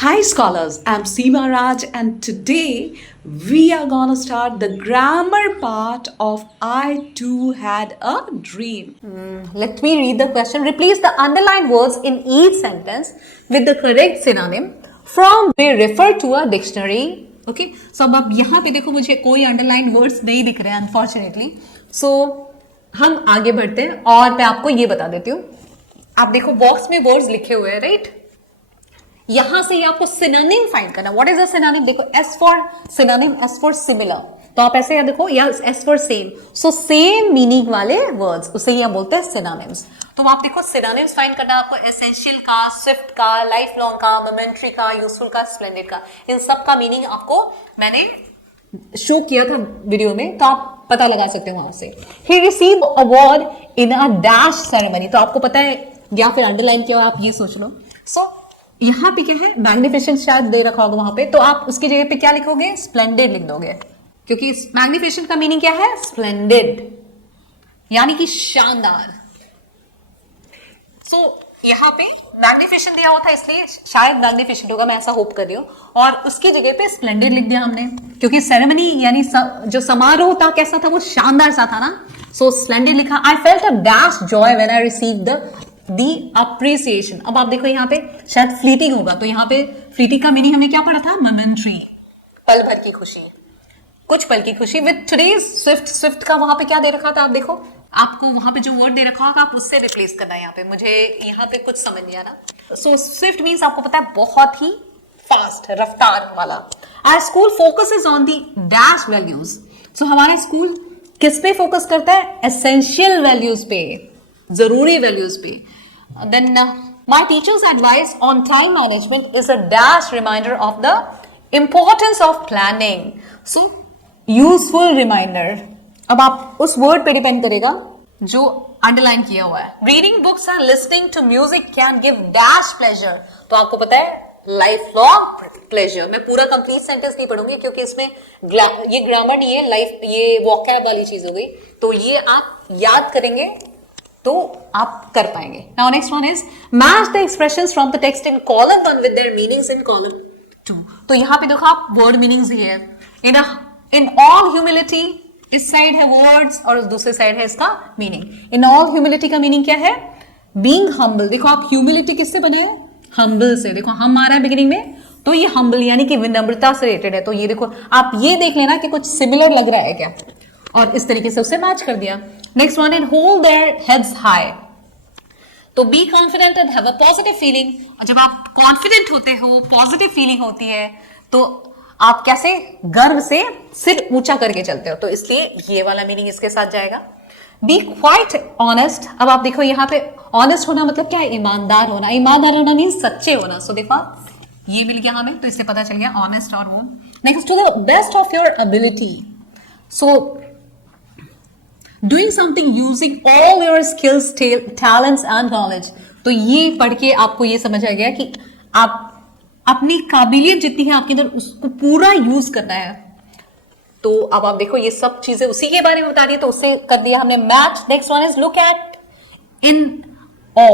Hi scholars, I'm Seema Raj and today we are gonna start the grammar part of I too had a dream. Let me read the question. Replace the underlined words in each sentence with the correct synonym from they refer to a dictionary. Okay, so अब आप यहाँ पे देखो मुझे कोई underlined words नहीं दिख रहे हैं unfortunately. So हम आगे बढ़ते हैं और मैं आपको ये बता देती हूँ. आप देखो बॉक्स में वर्ड्स लिखे हुए हैं राइट. यहां से ही आपको सिनोनिम फाइंड करना. What is a synonym? देखो S for synonym, S for similar. तो आप ऐसे देखो या S for same. So same meaning वाले वर्ड्स उसे ही हम बोलते हैं सिनोनिम्स. तो आप देखो सिनोनिम्स फाइंड करना आपको एसेंशियल का, स्विफ्ट का, लाइफ लॉन्ग का, मोमेंट्री का, यूजफुल का, स्प्लेंडेड का. इन सब का मीनिंग आपको मैंने शो किया था वीडियो में, तो आप पता लगा सकते हो वहां से. He receive award in a dash ceremony. तो आपको पता है या फिर अंडरलाइन किया, आप ये सोच लो. सो यहाँ पे क्या है, मैग्निफिसेंट शायद दे रखा होगा वहां पे, तो आप उसकी जगह पे क्या लिखोगे? स्प्लेंडेड लिख दोगे, क्योंकि मैग्निफिसेंट का मीनिंग क्या है? स्प्लेंडेड, यानी कि शानदार. सो यहाँ पे मैग्निफिसेंट दिया हुआ था इसलिए शायद मैग्निफिसेंट होगा, मैं ऐसा होप कर रही हूँ. और उसकी जगह पे स्प्लेंडेड लिख दिया हमने, क्योंकि सेरेमनी यानी जो समारोह था कैसा था, वो शानदार सा था ना. सो स्प्लेंडेड लिखा. I felt a dash Joy when I received the appreciation. अब आप देखो यहाँ पे शायद फ्लीटिंग होगा, तो यहाँ पे फ्लीटिंग का मीनिंग हमने क्या पढ़ा था? मोमेंट्री, पल भर की खुशी, कुछ पल की खुशी. विद टुडेज स्विफ्ट, स्विफ्ट का वहां पे क्या दे रखा था? आप देखो, आपको वहां पे जो वर्ड दे रखा होगा आप उससे रिप्लेस करना है. यहाँ पे मुझे यहाँ पे कुछ समझ नहीं आ रहा. सो स्विफ्ट मीन्स आपको पता है बहुत ही फास्ट, रफ्तार वाला. Our school focuses on the dash values. So हमारा स्कूल किस पे फोकस करता है? एसेंशियल वैल्यूज पे, जरूरी वैल्यूज पे. Then my teacher's advice on time management is a dash reminder of the importance of planning. So useful reminder. अब आप उस वर्ड पे डिपेंड करेगा जो अंडरलाइन किया हुआ है. Reading books and listening to music can give dash pleasure. तो आपको पता है लाइफ लॉन्ग प्लेजर. मैं पूरा कंप्लीट सेंटेंस नहीं पढ़ूंगी क्योंकि इसमें ये ग्रामर नहीं है, लाइफ ये वोकैब वाली चीज हो गई. तो ये आप याद करेंगे तो आप कर पाएंगे. Now next one is match the expressions from the text in column 1 with their meanings in column 2. तो यहां पे देखो आप वर्ड मीनिंग्स ही है. इन ऑल ह्यूमिलिटी, इस साइड है वर्ड्स और दूसरे साइड है इसका मीनिंग. इन ऑल ह्यूमिलिटी का मीनिंग क्या है? Being humble. देखो आप ह्यूमिलिटी किससे बना है? हम्बल से. देखो हम आ रहा है बिगिनिंग में, तो ये हम्बल यानी कि विनम्रता से रिलेटेड है. तो ये देखो आप ये देख लेना कि कुछ सिमिलर लग रहा है क्या, और इस तरीके से उसे मैच कर दिया. Next one in hold their heads high. तो be confident and have a positive feeling. और जब आप कॉन्फिडेंट होते हो, पॉजिटिव फीलिंग होती है, तो आप कैसे गर्व से सिर ऊंचा करके चलते हो, तो इसलिए ये वाला मीनिंग इसके साथ जाएगा. Be quite honest. अब आप देखो यहाँ पे ऑनेस्ट होना मतलब क्या है? ईमानदार होना. ईमानदार होना मीन सच्चे होना. सो देखो आप ये मिल गया हमें, तो इससे पता चल गया ऑनेस्ट और वो. Next to the best of your ability. So doing something using all your skills, talents and knowledge. तो ये पढ़ के आपको ये समझ आ गया कि आप अपनी काबिलियत जितनी है आपके अंदर उसको पूरा यूज करना है. तो अब आप देखो ये सब चीजें उसी के बारे में बता रही है, तो उससे कर दिया हमने match. Next one is look at in awe.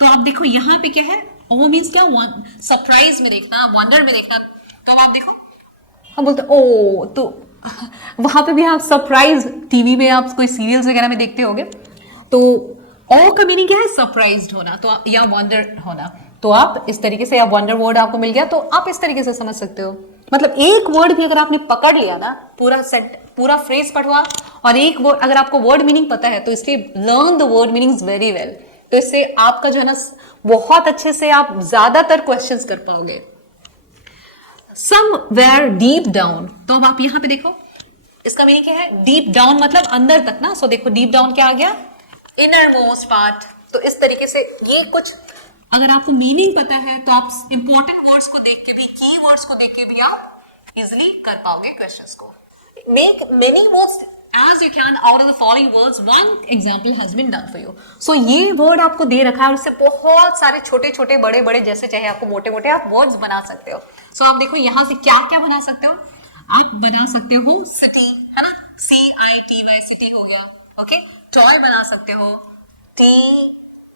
तो आप देखो यहाँ पे क्या है? ऑ मीन्स क्या? सरप्राइज में देखना, वंडर में देखना. तो आप देखो हम बोलते ओ, तो वहां पे भी आप सरप्राइज, टीवी में आप कोई सीरियल्स वगैरह में देखते होंगे, तो ऑ का मीनिंग क्या है? सरप्राइज्ड होना, तो या वंडर होना. तो आप इस तरीके से, या वंडर वर्ड आपको मिल गया तो आप इस तरीके से समझ सकते हो. मतलब एक वर्ड भी अगर आपने पकड़ लिया ना, पूरा फ्रेज पढ़वा, और एक वर्ड अगर आपको वर्ड मीनिंग पता है, तो इसलिए learn the word meanings very well. तो इससे आपका जो है ना बहुत अच्छे से आप ज्यादातर क्वेश्चंस कर पाओगे. Somewhere deep down. तो अब आप यहां पे देखो इसका मीनिंग क्या है? डीप डाउन मतलब अंदर तक ना. सो देखो डीप डाउन क्या आ गया? Inner most part. तो इस तरीके से ये कुछ अगर आपको मीनिंग पता है तो आप इंपॉर्टेंट वर्ड्स को देख के भी, की वर्ड्स को देख के भी आप इजिली कर पाओगे क्वेश्चंस को. Make many words as you can out of the following words. One example has been done for you. So ये वर्ड आपको दे रखा है और इससे बहुत सारे छोटे छोटे बड़े बड़े जैसे चाहे आपको मोटे मोटे आप वर्ड्स बना सकते हो. So आप देखो यहाँ से क्या क्या बना सकते हो? आप बना सकते हो सिटी, है ना, CITY सिटी हो गया. ओके, टॉय बना सकते हो,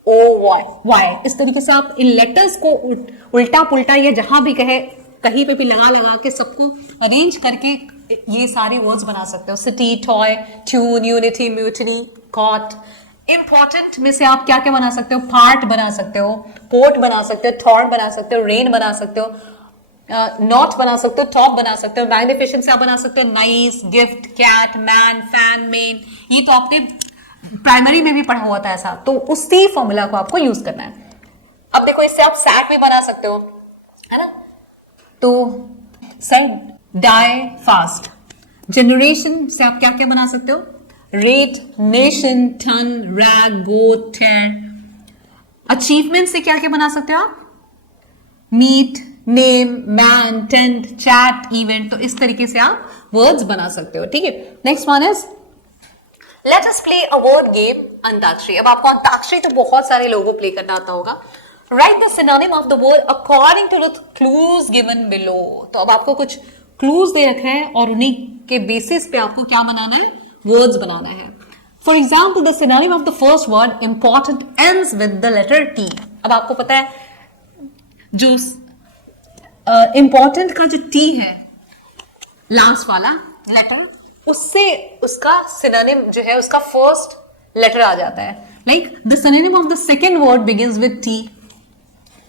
वाई। इस तरीके से आप इन लेटर्स को उल्टा पुल्टा या जहां भी कहे कहीं पे भी लगा लगा के सबको अरेंज करके ये सारे वर्ड्स बना सकते हो। City, toy, tune, unity, mutiny, cot. Important में से आप क्या क्या बना सकते हो? पार्ट बना सकते हो, पोर्ट बना सकते हो, थॉर्न बना सकते हो, रेन बना सकते हो, नॉट बना सकते हो, टॉप बना सकते हो, मैग्निफिसेंट से आप बना सकते हो nice, gift, cat, man, fan, men. ये तो आपने प्राइमरी में भी पढ़ा हुआ था ऐसा, तो उसी फॉर्मूला को आपको यूज करना है। अब देखो इससे आप सैड भी बना सकते हो, है ना? तो सैड, डाई फास्ट। जनरेशन से आप क्या क्या बना सकते हो? Rate, nation, ton, rag, goat, tear. Achievement से क्या क्या बना सकते हो आप? Meet, name, man, tent, chat, event. तो इस तरीके से आप वर्ड्स बना सकते हो, ठीक है। Next one is let us play a word game, antakshari. अब आपको अंताक्षरी तो बहुत सारे लोगों को प्ले करना आता होगा। Write the synonym of the word according to the clues given below. तो अब आपको कुछ क्लूज दे रखे हैं और उन्हीं के बेसिस पे आपको क्या बनाना है? वर्ड्स बनाना है। For example the synonym of the first word important ends with the letter T. अब आपको पता है जो इंपॉर्टेंट का जो टी है लास्ट वाला लेटर, उससे उसका सिनोनिम जो है उसका फर्स्ट लेटर आ जाता है। Like the synonym of the second word begins with T,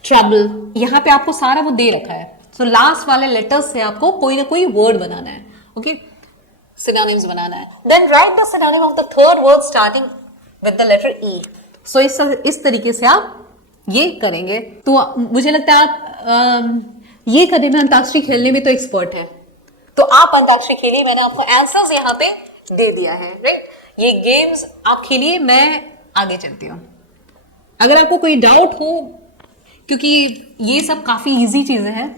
trouble. यहां पे आपको सारा वो दे रखा है। सो लास्ट वाले लेटर से आपको कोई ना कोई वर्ड बनाना है, ओके, सिनोनिम्स बनाना है। Then write the synonym of the third word starting with the letter E. So इस तरीके से आप ये करेंगे। तो मुझे लगता है आप ये करने में, अंताक्षरी खेलने में तो एक्सपर्ट है, तो आप अंताक्षरी खेलिए। मैंने आपको आंसर्स यहाँ पे दे दिया है, राइट? ये गेम्स आप खेलिए, मैं आगे चलती हूँ। अगर आपको कोई डाउट हो, क्योंकि ये सब काफी इजी चीजें हैं,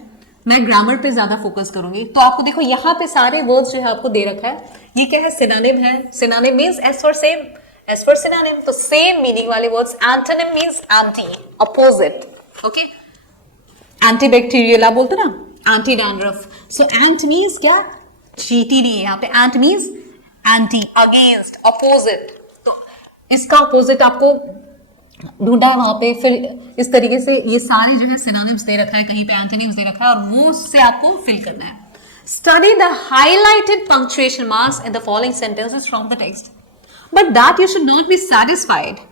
मैं ग्रामर पे ज्यादा फोकस करूंगी। तो आपको देखो यहाँ पे सारे वर्ड्स जो है आपको दे रखा है। ये क्या है? सिनोनिम है। Synonym means as for same, as for synonym, तो सेम मीनिंग वाले words. Antonym means anti, opposite, okay. Antibacterial आप बोलते ना, anti dandruff. So ant means क्या? चीटी नहीं है यहाँ पे। Ant means anti, against, opposite. तो इसका अपोजिट आपको ढूंढा है वहां पे। फिर इस तरीके से ये सारे जो है सिनोनिम्स दे रखा है, कहीं पे एंटोनिम्स दे रखा है, और वो उससे आपको फिल करना है। Study the highlighted punctuation marks in the following sentences from the text, but that you should not be satisfied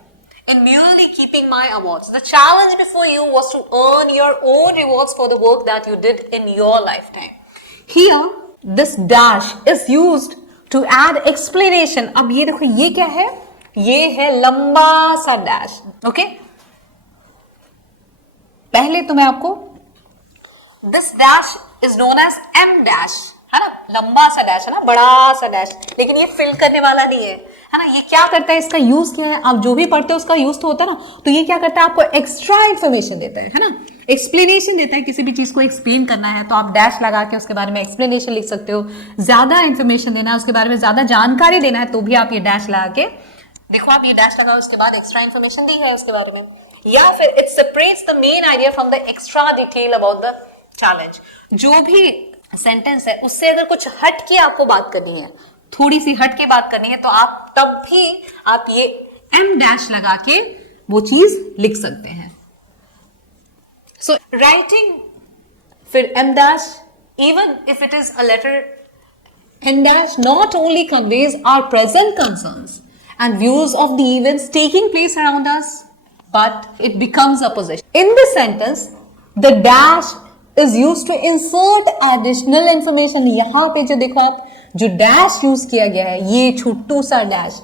in merely keeping my awards. The challenge before you was to earn your own rewards for the work that you did in your lifetime. Here, this dash is used to add explanation. अब ये देखो, ये क्या है? ये है लंबा सा डैश, ओके। पहले तो मैं आपको this dash is known as M dash, है ना? लंबा सा डैश है ना, बड़ा सा डैश, लेकिन ये फिल करने वाला नहीं है ना? ये क्या करता है? इसका यूज क्या है? आप जो भी पढ़ते हो उसका यूज तो होता है ना। तो ये क्या करता है? आपको एक्स्ट्रा इन्फॉर्मेशन देता है ना, एक्सप्लेनेशन देता है। किसी भी चीज को एक्सप्लेन करना है तो आप डैश लगा के उसके बारे में एक्सप्लेनेशन लिख सकते हो। ज्यादा इन्फॉर्मेशन देना है, उसके बारे में ज्यादा जानकारी देना है, तो भी आप ये डैश लगा के देखो। आप ये डैश लगाओ, उसके बाद एक्स्ट्रा इन्फॉर्मेशन दी है उसके बारे में, या फिर it separates the main idea from the extra detail about the challenge. जो भी सेंटेंस है उससे अगर कुछ हट के आपको बात करनी है, थोड़ी सी हट के बात करनी है, तो आप तब भी आप ये एम डैश लगा के वो चीज लिख सकते हैं। सो राइटिंग, फिर em dash, even if it is a letter em dash, not only conveys our present concerns and views of the events taking place around us, but it becomes a possession. In this sentence, the dash is used to insert additional information. यहाँ पे जो देखो आप, जो dash use किया गया है, ये छोटू सा डैश,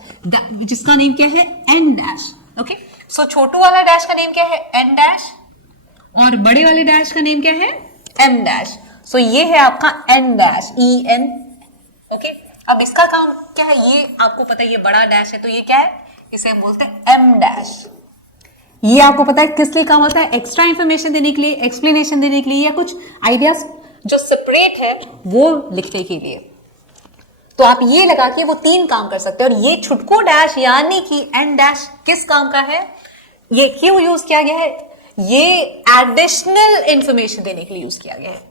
जिसका नेम क्या है? En dash, okay. सो छोटू वाला डैश का नेम क्या है? एन डैश, और बड़े वाले डैश का नेम क्या है? Em dash. सो ये है आपका en dash, E N, okay. अब इसका काम क्या है? ये आपको पता है, ये बड़ा डैश है, तो ये क्या है? इसे हम बोलते हैं एम डैश। ये आपको पता है किस लिए काम होता है? एक्स्ट्रा इंफॉर्मेशन देने के लिए, एक्सप्लेनेशन देने के लिए, या कुछ आइडियाज जो सेपरेट है वो लिखने के लिए। तो आप ये लगा के वो तीन काम कर सकते हैं। और ये छुटको डैश यानी कि एन डैश किस काम का है? ये क्यों यूज किया गया है? ये एडिशनल इंफॉर्मेशन देने के लिए यूज किया गया है।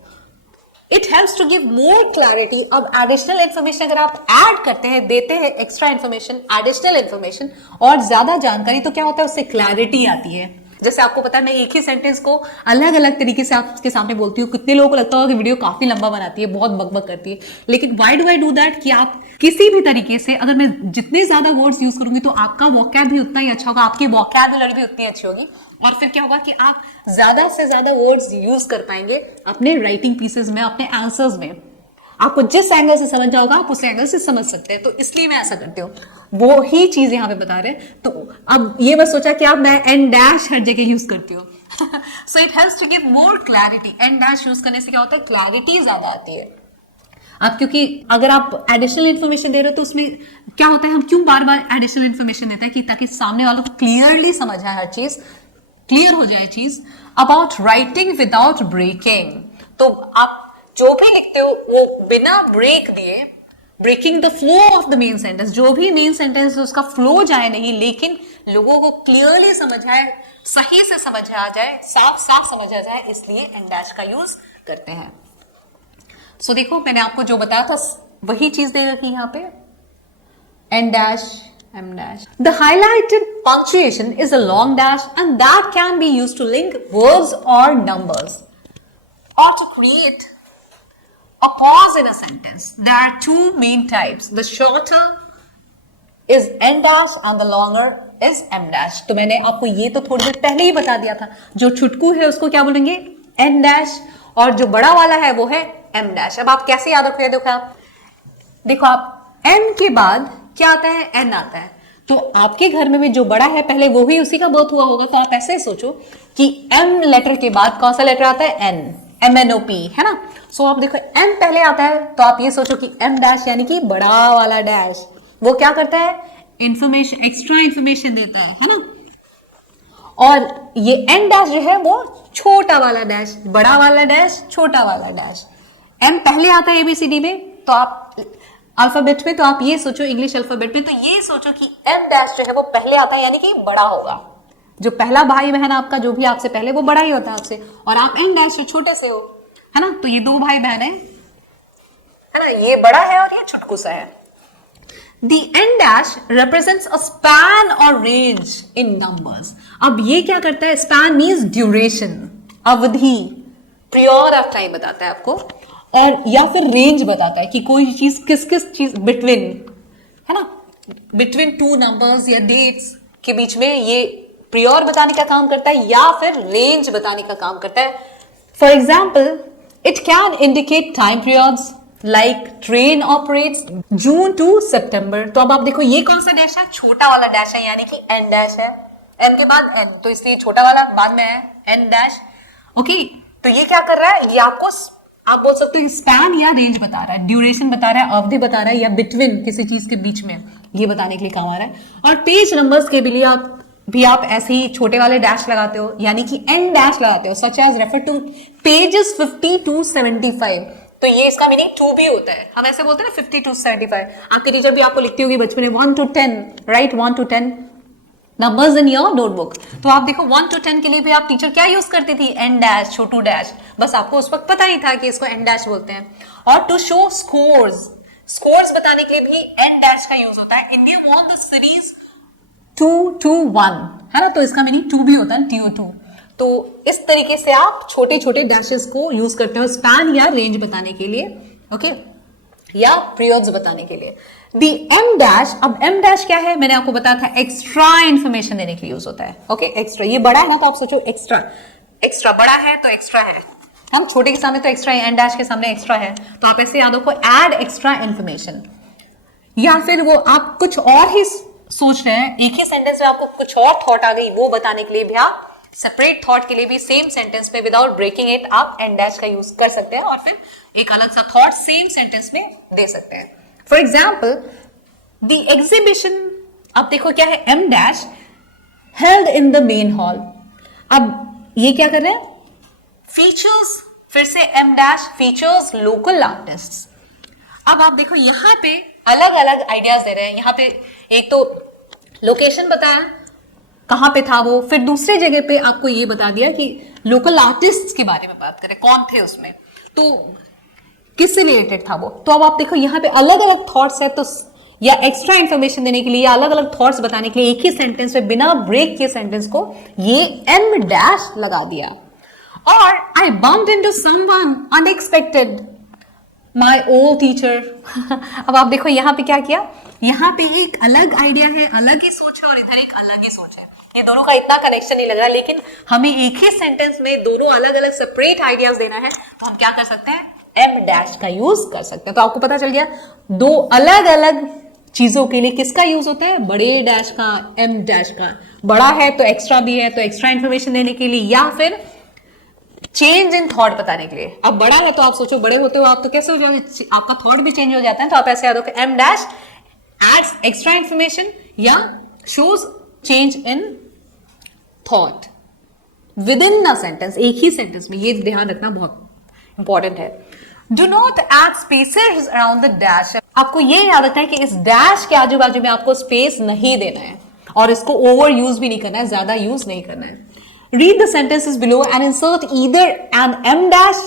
It helps to give more clarity. अब एडिशनल इन्फॉर्मेशन अगर आप ऐड करते हैं, देते हैं एक्स्ट्रा इन्फॉर्मेशन, एडिशनल इन्फॉर्मेशन और ज्यादा जानकारी, तो क्या होता है, उससे क्लैरिटी आती है। जैसे आपको पता है मैं एक ही सेंटेंस को अलग अलग तरीके से आपके सामने बोलती हूँ, कितने लोगों को लगता होगा कि वीडियो काफी लंबा बनाती है, बहुत बकबक करती है, लेकिन why do I do that, कि आप किसी भी तरीके से अगर मैं जितने ज्यादा वर्ड्स यूज करूंगी तो आपका वोकैब भी उतना ही अच्छा होगा, आपकी वोकैबुलरी भी उतनी अच्छी होगी, और फिर क्या होगा कि आप ज्यादा से ज्यादा वर्ड्स यूज कर पाएंगे अपने राइटिंग पीसेस में, अपने आंसर्स में। आपको जिस एंगल से समझ जाओगा आप उस एंगल से समझ सकते हैं, तो इसलिए मैं ऐसा करती हूँ। वो ही चीज यहाँ पे बता रहे हैं। तो अब ये बस सोचा कि अब मैं एन डैश हर जगह यूज करती हूँ। So it helps to give more clarity. En dash use करने से क्या होता है, क्लैरिटी ज्यादा आती है। अब क्योंकि अगर आप एडिशनल इन्फॉर्मेशन दे रहे हो तो उसमें क्या होता है, हम क्यों बार बार एडिशनल इन्फॉर्मेशन देते हैं, कि ताकि सामने वालों को क्लियरली समझ आए, हर चीज क्लियर हो जाए चीज। अबाउट राइटिंग विदाउट ब्रेकिंग, तो आप जो भी लिखते हो वो बिना ब्रेक दिए, breaking the flow of the main sentence, जो भी मेन सेंटेंस उसका फ्लो जाए नहीं, लेकिन लोगों को क्लियरली समझ आए, सही से समझ आ जाए, साफ साफ समझ आ जाए, इसलिए एन डैश का यूज करते हैं। सो देखो मैंने आपको जो बताया था वही चीज दे रखी यहाँ पे, en dash em dash. The highlighted punctuation is a long dash and that can be used to link words और numbers or to create a pause in a sentence. There are two main types. The shorter is n dash and the longer is m dash. तो मैंने आपको ये तो थोड़ी देर पहले ही बता दिया था, जो छुटकू है उसको क्या बोलेंगे, n dash, और जो बड़ा वाला है वो है m dash। अब आप कैसे याद रखोगे, देखो आप m के बाद क्या आता है, n आता है, तो आपके घर में भी जो बड़ा है पहले वो ही उसी का बर्थ हुआ होगा, तो आप ऐसे सोचो कि m लेटर के बाद कौन सा लेटर आता है, n, MNOP, है ना। सो आप देखो m पहले आता है, तो आप ये सोचो कि m डैश यानी कि बड़ा वाला डैश, वो क्या करता है, इंफॉर्मेशन, एक्स्ट्रा इंफॉर्मेशन देता है ना। और ये n डैश जो है वो छोटा वाला डैश, बड़ा वाला डैश, छोटा वाला डैश। m पहले आता है ABCD में, तो आप अल्फाबेट में, तो आप ये सोचो इंग्लिश अल्फाबेट में, तो ये सोचो कि m डैश जो है वो पहले आता है, यानी कि बड़ा होगा। जो पहला भाई बहन आपका जो भी आपसे पहले, वो बड़ा ही होता है आपसे, और आप m डैश से छोटे से हो, है ना। तो ये दो भाई बहन है ना, ये बड़ा है और ये छुटकू सा है। The n dash represents a span or range in numbers. अब ये क्या करता है, span means duration, अवधि, period of time बताता है आपको, और या फिर रेंज बताता है कि कोई चीज किस किस चीज बिटवीन, है ना, बिटवीन टू नंबर्स या डेट्स के बीच में ये पीरियड बताने का काम करता है, या फिर रेंज बताने का काम करता है। For example, it can indicate time periods like train operates June to September. तो अब आप देखो ये कौन सा डैश है, छोटा वाला डैश है, यानी कि एन डैश है, एन के बाद एन, तो इसलिए छोटा वाला बाद में है, एन डैश। ओके, तो ये क्या कर रहा है, ये आपको आप बोल सकते हो स्पैन या रेंज बता रहा है, ड्यूरेशन बता रहा है, अवधि बता रहा है, या बिटवीन किसी चीज के बीच में, ये बताने के लिए काम आ रहा है। और पेज नंबर्स के लिए आप ऐसे ही छोटे वाले डैश लगाते हो, यानी कि एन डैश लगाते हो, such as refer to pages 50 to 75। तो ये इसका मीनिंग 2 भी होता है, हम ऐसे बोलते हैं ना 50 to 75। आपके टीचर भी आपको लिखती होगी बचपन में 1 to 10, right, 1 to 10 numbers in your notebook. तो आप देखो 1 to 10 के लिए भी आप टीचर क्या यूज करती थी, एन डैश, छोटू डैश, बस आपको उस वक्त पता ही था कि इसको एन डैश बोलते हैं। और टू शो स्कोर्स बताने के लिए भी एन डैश का यूज होता है। इंडिया वॉन द सीरीज 2-1, है ना, तो इसका मीनिंग 2 भी होता है, TO2। तो इस तरीके से आप छोटे छोटे डैशेस को यूज करते हो स्पैन या रेंज बताने के लिए, ओके, या पीरियड्स बताने के लिए। दी एम डैश, अब एम डैश क्या है, मैंने आपको बताया था एक्स्ट्रा इंफॉर्मेशन देने के लिए यूज होता है, ओके, एक्स्ट्रा। ये बड़ा है ना, तो आप सोचो एक्स्ट्रा बड़ा है तो एक्स्ट्रा है, हम छोटे के सामने तो एक्स्ट्रा है, एन डैश के सामने एक्स्ट्रा है, तो आप ऐसे याद रखो, ऐड एक्स्ट्रा इंफॉर्मेशन। या फिर वो आप कुछ और ही सोच रहे हैं, एक ही सेंटेंस में आपको कुछ और थॉट आ गई, वो बताने के लिए भी आप सेपरेट थॉट के लिए भी सेम सेंटेंस में विदाउट ब्रेकिंग इट आप एन डैश का यूज कर सकते हैं, और फिर एक अलग सा थॉट सेम सेंटेंस में दे सकते हैं। फॉर एग्जाम्पल, द एग्जीबिशन, अब देखो क्या है, em dash held in the main hall. अब ये क्या कर रहे हैं, फीचर्स, फिर से em dash, features local artist. अब आप देखो यहाँ पे अलग अलग आइडियाज दे रहे हैं, यहाँ पे एक तो लोकेशन बताया कहां पे था वो, फिर दूसरे जगह पे आपको ये बता दिया कि लोकल आर्टिस्ट के बारे में बात करें, कौन थे उसमें। तो किससे रिलेटेड था वो। तो अब आप देखो यहाँ पे अलग अलग थॉट्स है, तो या एक्स्ट्रा इंफॉर्मेशन देने के लिए या अलग अलग थॉट्स बताने के लिए एक ही सेंटेंस में बिना ब्रेक किए सेंटेंस को ये एम डैश लगा दिया। और I bumped into someone unexpected, my old teacher. अब आप देखो यहाँ पे क्या किया, यहाँ पे एक अलग आइडिया है, अलग ही सोच है, और इधर एक अलग ही सोच है। ये दोनों का इतना कनेक्शन नहीं लग रहा, लेकिन हमें एक ही सेंटेंस में दोनों अलग अलग सेपरेट आइडियाज देना है, तो हम क्या कर सकते हैं, एम डैश का यूज कर सकते हैं। तो आपको पता चल गया दो अलग अलग चीजों के लिए किसका यूज होता है, बड़े डैश का, एम डैश का। बड़ा है तो एक्स्ट्रा भी है, तो एक्स्ट्रा इंफॉर्मेशन देने के लिए, या फिर चेंज इन थॉट बताने के लिए। अब बड़ा है तो आप सोचो, बड़े होते हो आप तो कैसे हो जाओगे, आपका थॉट भी चेंज हो जाता है, तो आप ऐसे याद रखो em dash adds extra information या shows change in thought within a sentence, एक ही सेंटेंस में। ये ध्यान रखना बहुत इंपॉर्टेंट है। Do not add spaces around the dash. आपको ये याद रखना है कि इस डैश के आजू बाजू में आपको स्पेस नहीं देना है, और इसको ओवर यूज भी नहीं करना है, ज्यादा यूज नहीं करना है। Read the sentences below and insert either an M dash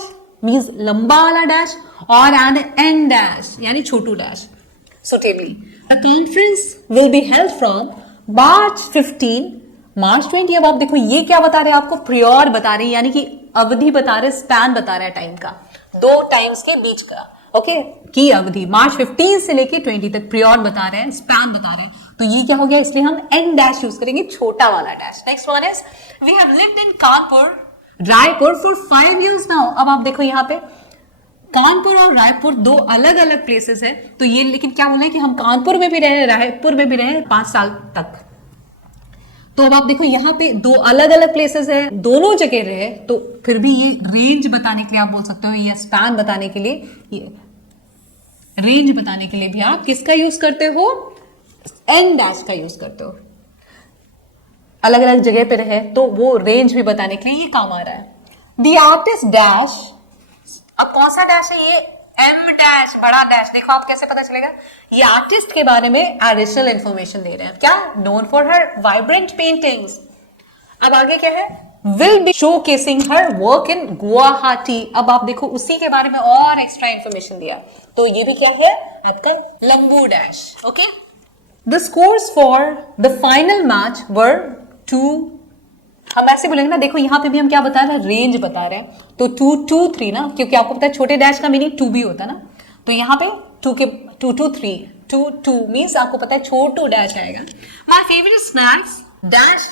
means लंबा वाला डैश और an N dash यानी छोटू dash suitably. A conference will be held from March 15, March 20। अब आप देखो ये क्या बता रहे हैं, आपको prior बता रहे हैं, यानी कि अवधि बता रहे हैं, स्पैन बता रहे हैं टाइम का, दो टाइम्स के बीच का, ओके की अवधि March 15 से लेके 20 तक prior बता रहे हैं, स्पैन बता रहे हैं। तो ये क्या हो गया, इसलिए हम एन डैश यूज करेंगे, छोटा वाला dash. Next one is we have lived in Kanpur Raipur for 5 years now. अब आप देखो यहाँ पे कानपुर और रायपुर दो अलग अलग प्लेसेस है, तो ये लेकिन क्या बोल रहे हैं कि हम कानपुर में भी रहे, रायपुर में भी रहे 5 साल तक। तो अब आप देखो यहाँ पे दो अलग अलग प्लेसेस है, दोनों जगह रहे, तो फिर भी ये रेंज बताने के लिए आप बोल सकते हो, या स्पैन बताने के लिए, ये रेंज बताने के लिए भी आप किसका यूज करते हो, एन डैश का यूज करते हो। अलग अलग जगह पे रहे तो वो रेंज भी बताने के लिए ये काम आ रहा है। द आर्टिस्ट डैश, अब कौन सा डैश है, ये एम डैश, बड़ा डैश। देखो आप कैसे पता चलेगा, ये आर्टिस्ट के बारे में एडिशनल इंफॉर्मेशन दे रहे हैं। क्या, known for her vibrant paintings. अब आगे क्या है, will be showcasing her work in Guwahati. अब आप देखो उसी के बारे में और एक्स्ट्रा इंफॉर्मेशन दिया, तो ये भी क्या है आपका लंबू dash, okay. The scores for the final match were 2, हम ऐसे बोलेंगे ना, देखो यहाँ पे भी हम क्या बता रहे हैं, रेंज बता रहे हैं, तो 2 2 3 ना, क्योंकि आपको पता है छोटे डैश का मीनिंग 2 भी होता है ना, तो यहाँ पे 2 के 2 2 3 2 2 मीन्स आपको पता है छोटू डैश आएगा। My favourite snacks dash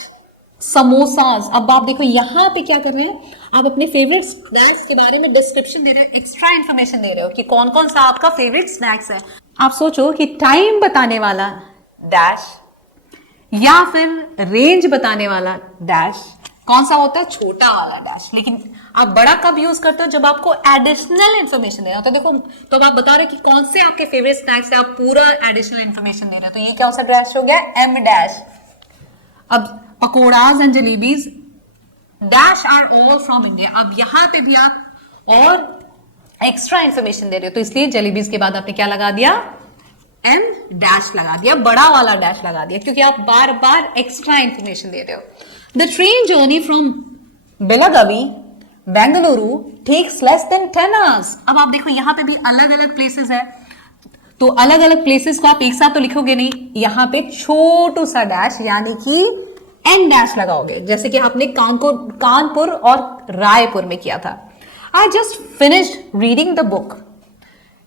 samosas. अब आप देखो यहाँ पे क्या कर रहे हैं, आप अपने फेवरेट स्नैक्स के बारे में डिस्क्रिप्शन दे रहे हो, एक्स्ट्रा इंफॉर्मेशन दे रहे हो कि कौन कौन सा आपका फेवरेट स्नैक्स है। आप सोचो कि टाइम बताने वाला डैश या फिर रेंज बताने वाला डैश कौन सा होता है, छोटा वाला डैश। लेकिन आप बड़ा कब यूज करते हो, जब आपको एडिशनल इंफॉर्मेशन देना होता है। देखो तो अब आप बता रहे कि कौन से आपके फेवरेट स्नैक्स है, आप पूरा एडिशनल इंफॉर्मेशन दे रहे हो, तो ये क्या सा डैश हो गया, एम डैश। अब pakoras and jalebis dash are all from India. अब यहाँ पे भी आप और एक्स्ट्रा इंफॉर्मेशन दे रहे हो, तो इसलिए जलेबीज के बाद आपने क्या लगा दिया, एम डैश लगा दिया, बड़ा वाला डैश लगा दिया, क्योंकि आप बार बार एक्स्ट्रा इंफॉर्मेशन दे रहे हो। The train journey from Belagavi Bengaluru takes less than 10 hours। अब आप देखो यहाँ पे भी अलग अलग प्लेसेस है, तो अलग अलग प्लेसेस को आप एक साथ तो लिखोगे नहीं, यहाँ पे छोटू सा डैश यानी कि एन डैश लगाओगे, जैसे कि आपने कानपुर और रायपुर में किया था। I just finished reading the book,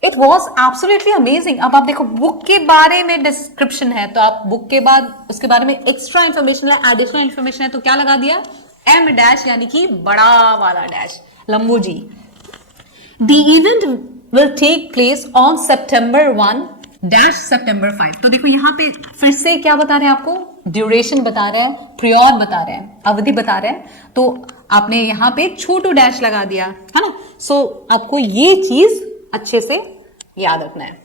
it was absolutely amazing. अब आप देखो बुक के बारे में डिस्क्रिप्शन है, तो आप बुक के बाद उसके बारे में एक्स्ट्रा इंफॉर्मेशन है, एडिशनल इंफॉर्मेशन है, तो क्या लगा दिया, एम डैश यानी कि बड़ा वाला डैश, लंबू जी। The event will take place on September 1 dash September 5। तो देखो यहाँ पे फिर से क्या बता रहे हैं, आपको ड्यूरेशन बता रहे हैं, प्रियोर बता रहे हैं, अवधि बता रहे हैं, तो आपने यहाँ पे छोटू डैश लगा दिया है ना। सो आपको ये चीज अच्छे से याद रखना है,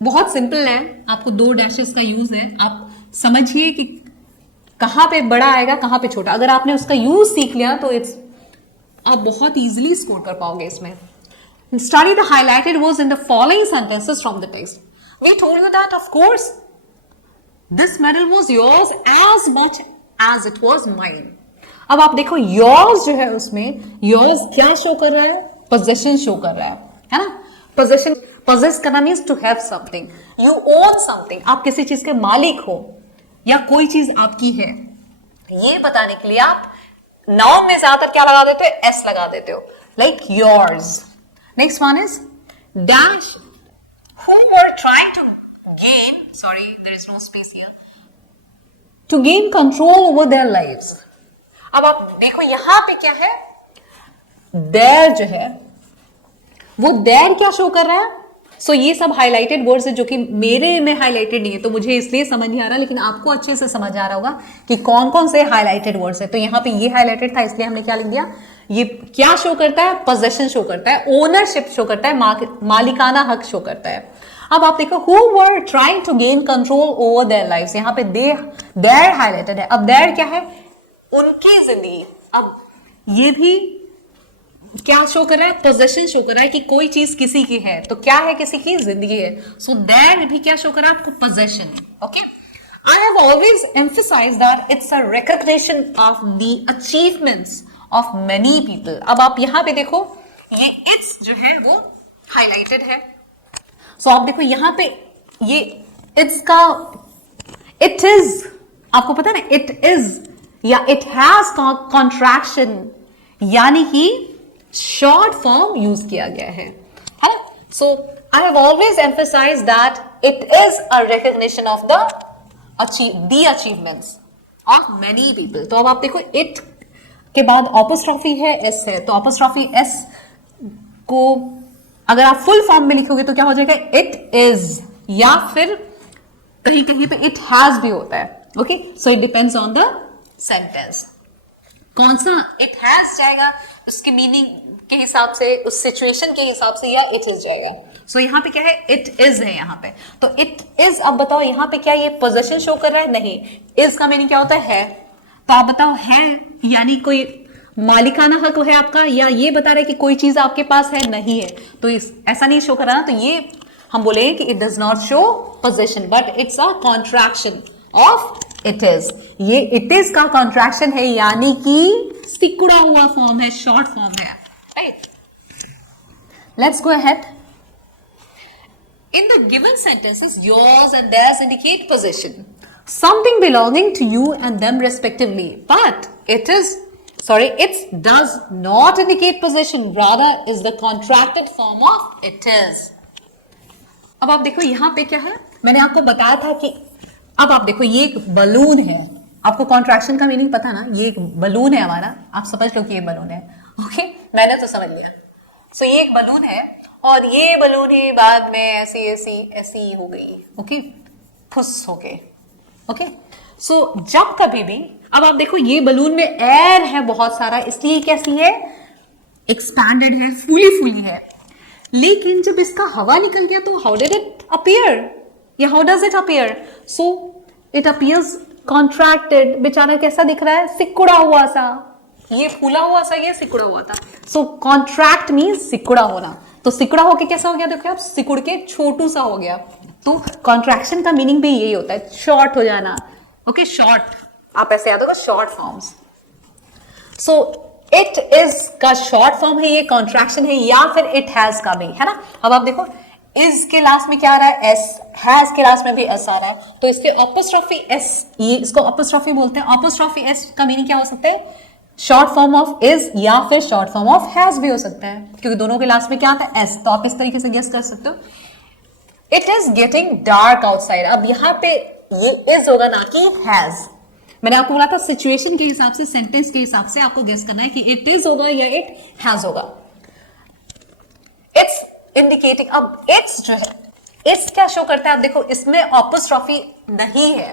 बहुत सिंपल है, आपको 2 डैशेस का यूज है, आप समझिए कि कहां पे बड़ा आएगा कहां पे छोटा। अगर आपने उसका यूज सीख लिया तो आप बहुत इजीली स्कोर कर पाओगे इसमें। Study the highlighted words in the following sentences from the text. We told you that of course this medal was yours as much as it was mine. अब आप देखो योर्स जो है, उसमें योर्स क्या शो कर रहा है, पोजेशन शो कर रहा है ना। पोजेशन, पोजेस करना means to have something, you own something, आप किसी चीज के मालिक हो या कोई चीज आपकी है, ये बताने के लिए आप नाउन में ज्यादातर क्या लगा देते हो, एस लगा देते हो, like yours. Next one is dash who were trying to gain, sorry there is no space here, to gain control over their lives। अब आप देखो यहां पे क्या है, देयर जो है वो देयर क्या शो कर रहा है। सो ये सब हाईलाइटेड वर्ड्स है जो कि मेरे में हाईलाइटेड नहीं है, तो मुझे इसलिए समझ नहीं आ रहा, लेकिन आपको अच्छे से समझ आ रहा होगा कि कौन कौन से हाईलाइटेड वर्ड्स है। तो यहाँ पे ये हाईलाइटेड था इसलिए हमने क्या लिख दिया, ये क्या शो करता है, पोजेशन शो करता है, ओनरशिप शो करता है, मालिकाना हक शो करता है। अब आप देखो who were trying to gain control over their lives, यहाँ पे देयर हाईलाइटेड है। अब देयर क्या है, उनकी जिंदगी। अब ये भी क्या शो कर रहा है, पोजेशन शो कर रहा है कि कोई चीज किसी की है, तो क्या है, किसी की जिंदगी है। सो देयर भी क्या शो कर रहा है आपको, possession. Okay, I have always emphasised that it's a recognition of the achievements of many people. अब आप यहां पे देखो ये इट्स जो है वो हाईलाइटेड है। सो आप देखो यहां पे ये इट्स का इट इज, आपको पता है ना, इट इज या इट हैज कॉन्ट्रैक्शन, यानी कि शॉर्ट फॉर्म यूज किया गया है ना। So I have always emphasise that it is a recognition of the achievements of many people. तो अब आप देखो इट के बाद ऑपोस्ट्रॉफी है, एस है, तो ऑपोस्ट्रॉफी एस को अगर आप फुल फॉर्म में लिखोगे तो क्या हो जाएगा, इट इज, या फिर कहीं कहीं पे इट हैज भी होता है। Okay, so it depends on the sentence, कौन सा इट हैज जाएगा उसकी मीनिंग के हिसाब से, उस सिचुएशन के हिसाब से, या इट इज जाएगा। सो यहाँ पे क्या है, इट इज है यहाँ पे, तो इट इज। अब बताओ यहाँ पे क्या ये पोजेशन शो कर रहा है, नहीं। इज का मीनिंग क्या होता है, तो आप बताओ है यानी कोई मालिकाना हक है आपका, या ये बता रहे कि कोई चीज आपके पास है, नहीं है, तो ऐसा नहीं शो कर रहा ना, तो ये हम बोलेंगे कि it does not show possession but it's a contraction of it is. ये इट इज का कॉन्ट्रैक्शन है, यानी कि सिकुड़ा हुआ फॉर्म है, शॉर्ट फॉर्म है, right. Let's go ahead. In the given sentences, yours and theirs indicate possession, something belonging to you and them respectively. But it does not indicate possession. Rather, is the contracted form of it is. अब आप देखो यहाँ पे क्या है, मैंने आपको बताया था कि अब आप देखो ये एक बलून है, आपको कॉन्ट्रैक्शन का मीनिंग पता ना, ये एक बलून है हमारा, आप समझ लो कि ये बलून है। ओके, मैंने तो समझ लिया। सो ये एक बलून है और ये बलून ही बाद में ऐसी ऐसी ऐसी हो गई, ओके, फुस हो गए। ओके, सो जब कभी भी, अब आप देखो ये बलून में एयर है बहुत सारा, इसलिए कैसी है, एक्सपैंडेड है, फूली है। लेकिन जब इसका हवा निकल गया तो हाउ डिड इट अपीयर, या how does it appear, so it appears contracted. बेचारा कैसा दिख रहा है, सिकुड़ा हुआ सा, ये फूला हुआ सा, ये सिकुड़ा हुआ था। सो कॉन्ट्रैक्ट मीन्स सिकुड़ा होना, तो सिकुड़ा होके कैसा हो गया, देखो आप, सिकुड़ के छोटू सा हो गया। तो कॉन्ट्रैक्शन का मीनिंग भी यही होता है, शॉर्ट हो जाना। ओके, शॉर्ट, आप ऐसे याद होगा, short forms. So it is का शॉर्ट फॉर्म है, ये कॉन्ट्रैक्शन है, या फिर इट हैज का भी है ना। अब आप देखो इज के लास्ट में क्या आ रहा है, एस, हैज के लास्ट में भी एस आ रहा है, तो इसके अपोस्ट्रोफी एस, ये इसको अपोस्ट्रोफी बोलते हैं। अपोस्ट्रोफी एस का मीनिंग क्या हो सकता है, शॉर्ट फॉर्म ऑफ इज या फिर शॉर्ट फॉर्म ऑफ हैज भी हो सकता है, क्योंकि दोनों के लास्ट में क्या आता है, एस। तो आप इस तरीके से गेस कर सकते हो। It is getting dark outside, अब यहाँ पे ये इज होगा ना कि हैज। मैंने आपको बोला था सिचुएशन के हिसाब से, सेंटेंस के हिसाब से आपको गेस करना है कि इट इज होगा या इट हैज होगा। इट्स इंडिकेटिंग, अब इट्स जो है, इट्स क्या शो करता है, आप देखो इसमें अपोस्ट्रोफी नहीं है,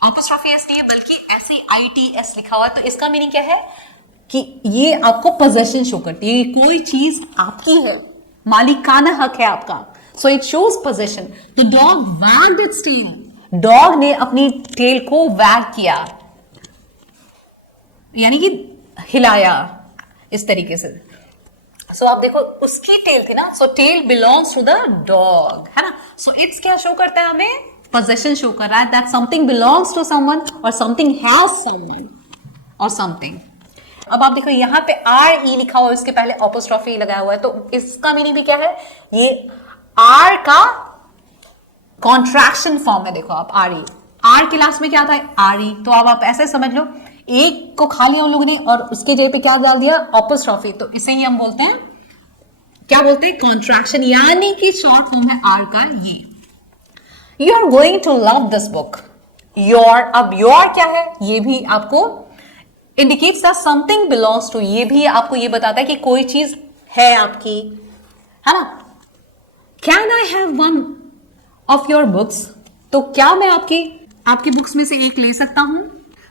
अपोस्ट्रोफी एस नहीं है, बल्कि ऐसे ITS लिखा हुआ है। तो इसका मीनिंग क्या है कि ये आपको पोजेशन शो करती है, कोई चीज आपकी है, मालिकाना हक है आपका। So it shows possession. The dog wagged its tail, dog ने अपनी टेल को वैग किया, यानी कि हिलाया इस तरीके से। सो आप देखो उसकी टेल थी ना, so tail belongs to the dog, है ना। सो इट्स क्या शो करता है हमें, पोजेशन शो कर रहा है, that something belongs to someone और समथिंग हैज समवन और समथिंग। अब आप देखो यहाँ पे आर ई लिखा हुआ है, इसके पहले अपोस्ट्रोफी लगाया हुआ है, तो इसका मीनिंग भी क्या है, ये आर का कॉन्ट्रैक्शन फॉर्म है। देखो आप आर ई, आर के लास्ट में क्या आता है, आर ई। तो अब आप ऐसे समझ लो, एक को खा लिया उन लोगों ने और उसके जगह पे क्या डाल दिया, अपोस्ट्रोफी, तो इसे ही हम बोलते हैं, क्या बोलते हैं, कॉन्ट्रैक्शन, यानी कि शॉर्ट फॉर्म है आर का ये। You are going to love this book. Your, अब योर क्या है, ये भी आपको indicates that something belongs to, ये भी आपको ये बताता है कि कोई चीज है आपकी, है ना। Can I have one of your books, तो क्या मैं आपकी बुक्स में से एक ले सकता हूं।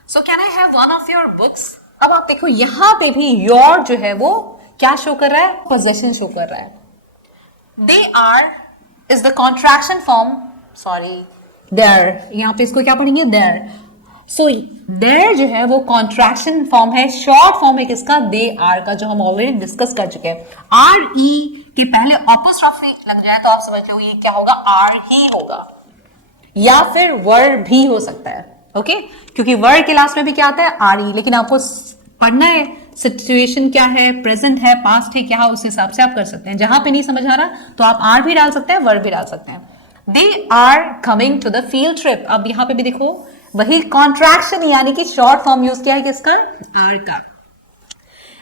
So can I have one of your books. अब आप देखो यहां पे भी योर जो है वो क्या शो कर रहा है, पोजेशन शो कर रहा है। They are is the contraction form, sorry there, यहां पे इसको क्या पढ़ेंगे, देयर। सो देयर जो है वो कॉन्ट्रैक्शन फॉर्म है, शॉर्ट फॉर्म है किसका, दे आर का, जो हम ऑलरेडी डिस्कस कर चुके हैं। आर ई के पहले अपोस्ट्रोफी लग जाए तो आप समझ लो ये क्या होगा, आर ही होगा, या फिर वर भी हो सकता है, ओके, क्योंकि वर के लास्ट में भी क्या आता है, आर ई। लेकिन आपको पढ़ना है सिचुएशन क्या है, प्रेजेंट है, पास्ट है, क्या, उस हिसाब से आप कर सकते हैं। जहां पे नहीं समझ आ रहा तो आप आर भी डाल सकते हैं, वर भी डाल सकते हैं। They are coming to the field trip. अब यहां पे भी देखो वही कॉन्ट्रैक्शन यानी कि शॉर्ट फॉर्म यूज किया है किसका, आर का।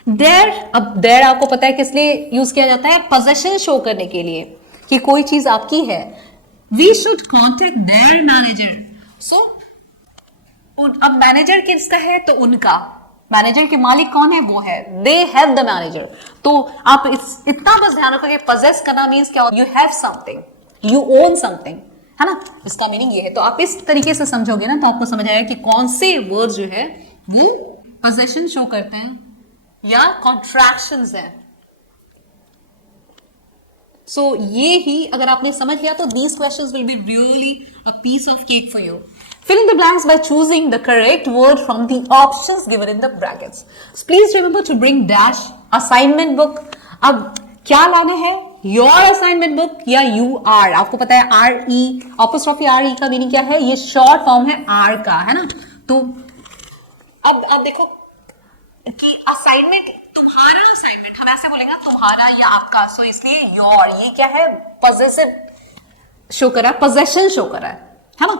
देयर, अब देयर आपको पता है किस लिए यूज किया जाता है, पोजेशन शो करने के लिए कि कोई चीज आपकी है। We should contact their manager. So अब मैनेजर किसका है, तो उनका, मैनेजर के मालिक कौन है, वो है, दे हैव द मैनेजर। तो आप इतना बस ध्यान रखो कि पोजेस करना मीन्स क्या, you have something, you own something, है ना, इसका मीनिंग ये है। तो आप इस तरीके से समझोगे ना तो आपको समझ आएगा कि कौन से वर्ड जो है वो पोजेशन शो करते हैं या कॉन्ट्रैक्शंस हैं। सो ये ही अगर आपने समझ लिया तो these questions will be really a piece of cake for you. Fill in the blanks by choosing the correct word from the options given in the brackets. So please remember to bring dash assignment book. अब क्या लाने हैं, your assignment book या you are। आपको पता है RE apostrophe RE का meaning क्या है, ये शॉर्ट फॉर्म है R का, है ना। तो अब आप देखो कि असाइनमेंट, तुम्हारा असाइनमेंट, हम ऐसे बोलेंगे तुम्हारा या आपका, सो इसलिए योर, ये क्या है, पॉजेसिव शो कर रहा है, पोजेशन शो कर रहा है ना,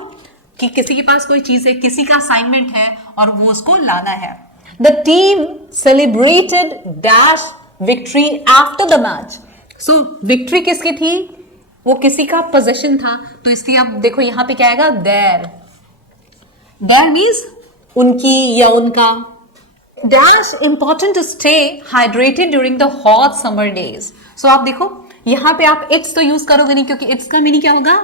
कि किसी के पास कोई चीज है, किसी का असाइनमेंट है और वो उसको लाना है। The team celebrated dash victory after the match. So victory किसकी थी, वो किसी का पोजेशन था, तो इसलिए आप देखो यहां पे क्या आएगा, देयर। देयर मीन्स उनकी या उनका। Dash important to stay hydrated during the hot summer days. So आप देखो यहाँ पे आप it's तो यूज करोगे नहीं, क्योंकि it's का मीनिंग क्या होगा,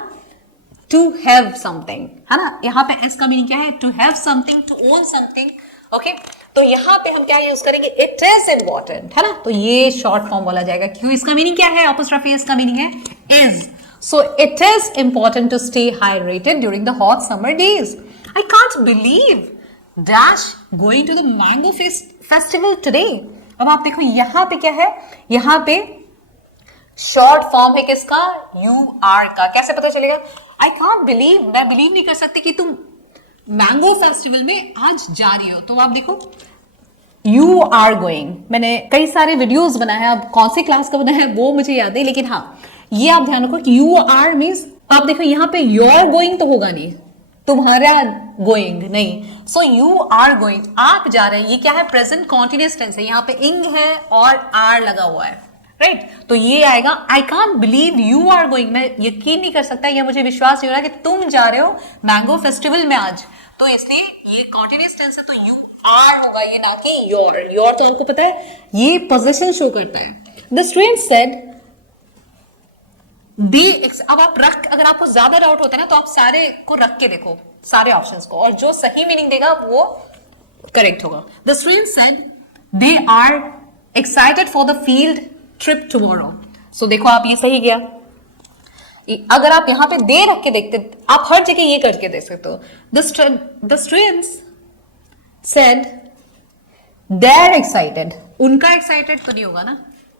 to have something, है ना। यहाँ पे s का मीनिंग क्या है, to have something, to own something, okay? तो यहाँ पे हम क्या यूज करेंगे, it is important, है ना। तो ये शॉर्ट फॉर्म बोला जाएगा, क्योंकि इसका मीनिंग क्या है, apostrophe इसका मीनिंग है is. So it is important to stay hydrated during the hot summer days. I can't believe Dash going to the mango festival today. अब आप देखो यहां पे क्या है, यहां पे शॉर्ट फॉर्म है किसका, यू आर का। कैसे पता चलेगा, आई कांट बिलीव, मैं बिलीव नहीं कर सकती कि तुम मैंगो फेस्टिवल में आज जा रही हो। तो आप देखो यू आर गोइंग, मैंने कई सारे वीडियोस बनाए हैं, अब कौन सी क्लास का बनाया है वो मुझे याद है, लेकिन हाँ ये आप ध्यान रखो कि यू आर मीन्स, आप देखो यहाँ पे योर गोइंग तो होगा नहीं, तुम्हारा गोइंग नहीं। सो यू आर गोइंग, आप जा रहे हैं, ये क्या है, प्रेजेंट कॉन्टिन्यूअस टेंस है, यहाँ पे इंग है और आर लगा हुआ है, राइट। तो ये आएगा, I can't believe you are going, मैं यकीन नहीं कर सकता या मुझे विश्वास नहीं हो रहा कि तुम जा रहे हो मैंगो फेस्टिवल में आज। तो इसलिए ये कॉन्टिन्यूअस टेंस है, तो यू आर होगा ये, ना कि योर। योर तो आपको पता है ये पोजीशन शो करता है। द स्टूडेंट सेड अब आप रख, अगर आपको ज्यादा डाउट होता है ना तो आप सारे को रख के देखो, सारे ऑप्शंस को, और जो सही मीनिंग देगा वो करेक्ट होगा। The student said they are excited for the field trip tomorrow. So देखो आप ये सही गया। अगर आप यहां पे दे रख के देखते, आप हर जगह ये करके देख सकते हो। The students said they are excited, उनका एक्साइटेड तो नहीं होगा ना,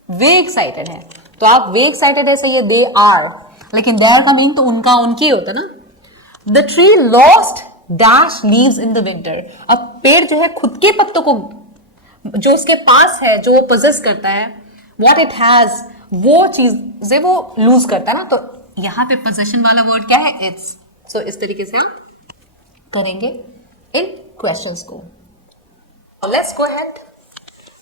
वे एक्साइटेड है, तो आप वे एक्साइटेड है सही है, दे आर, लेकिन देयर का मीन तो उनका उनकी होता ना। The tree lost dash leaves in the winter. अब पेड़ जो है खुद के पत्तों को जो उसके पास है, जो वो पोजेस करता है, व्हाट इट हैज, वो चीजें वो लूज करता है ना, तो यहां पे पोजेशन वाला वर्ड क्या है? इट्स। सो इस तरीके से आप करेंगे इन क्वेश्चंस को। Let's go ahead,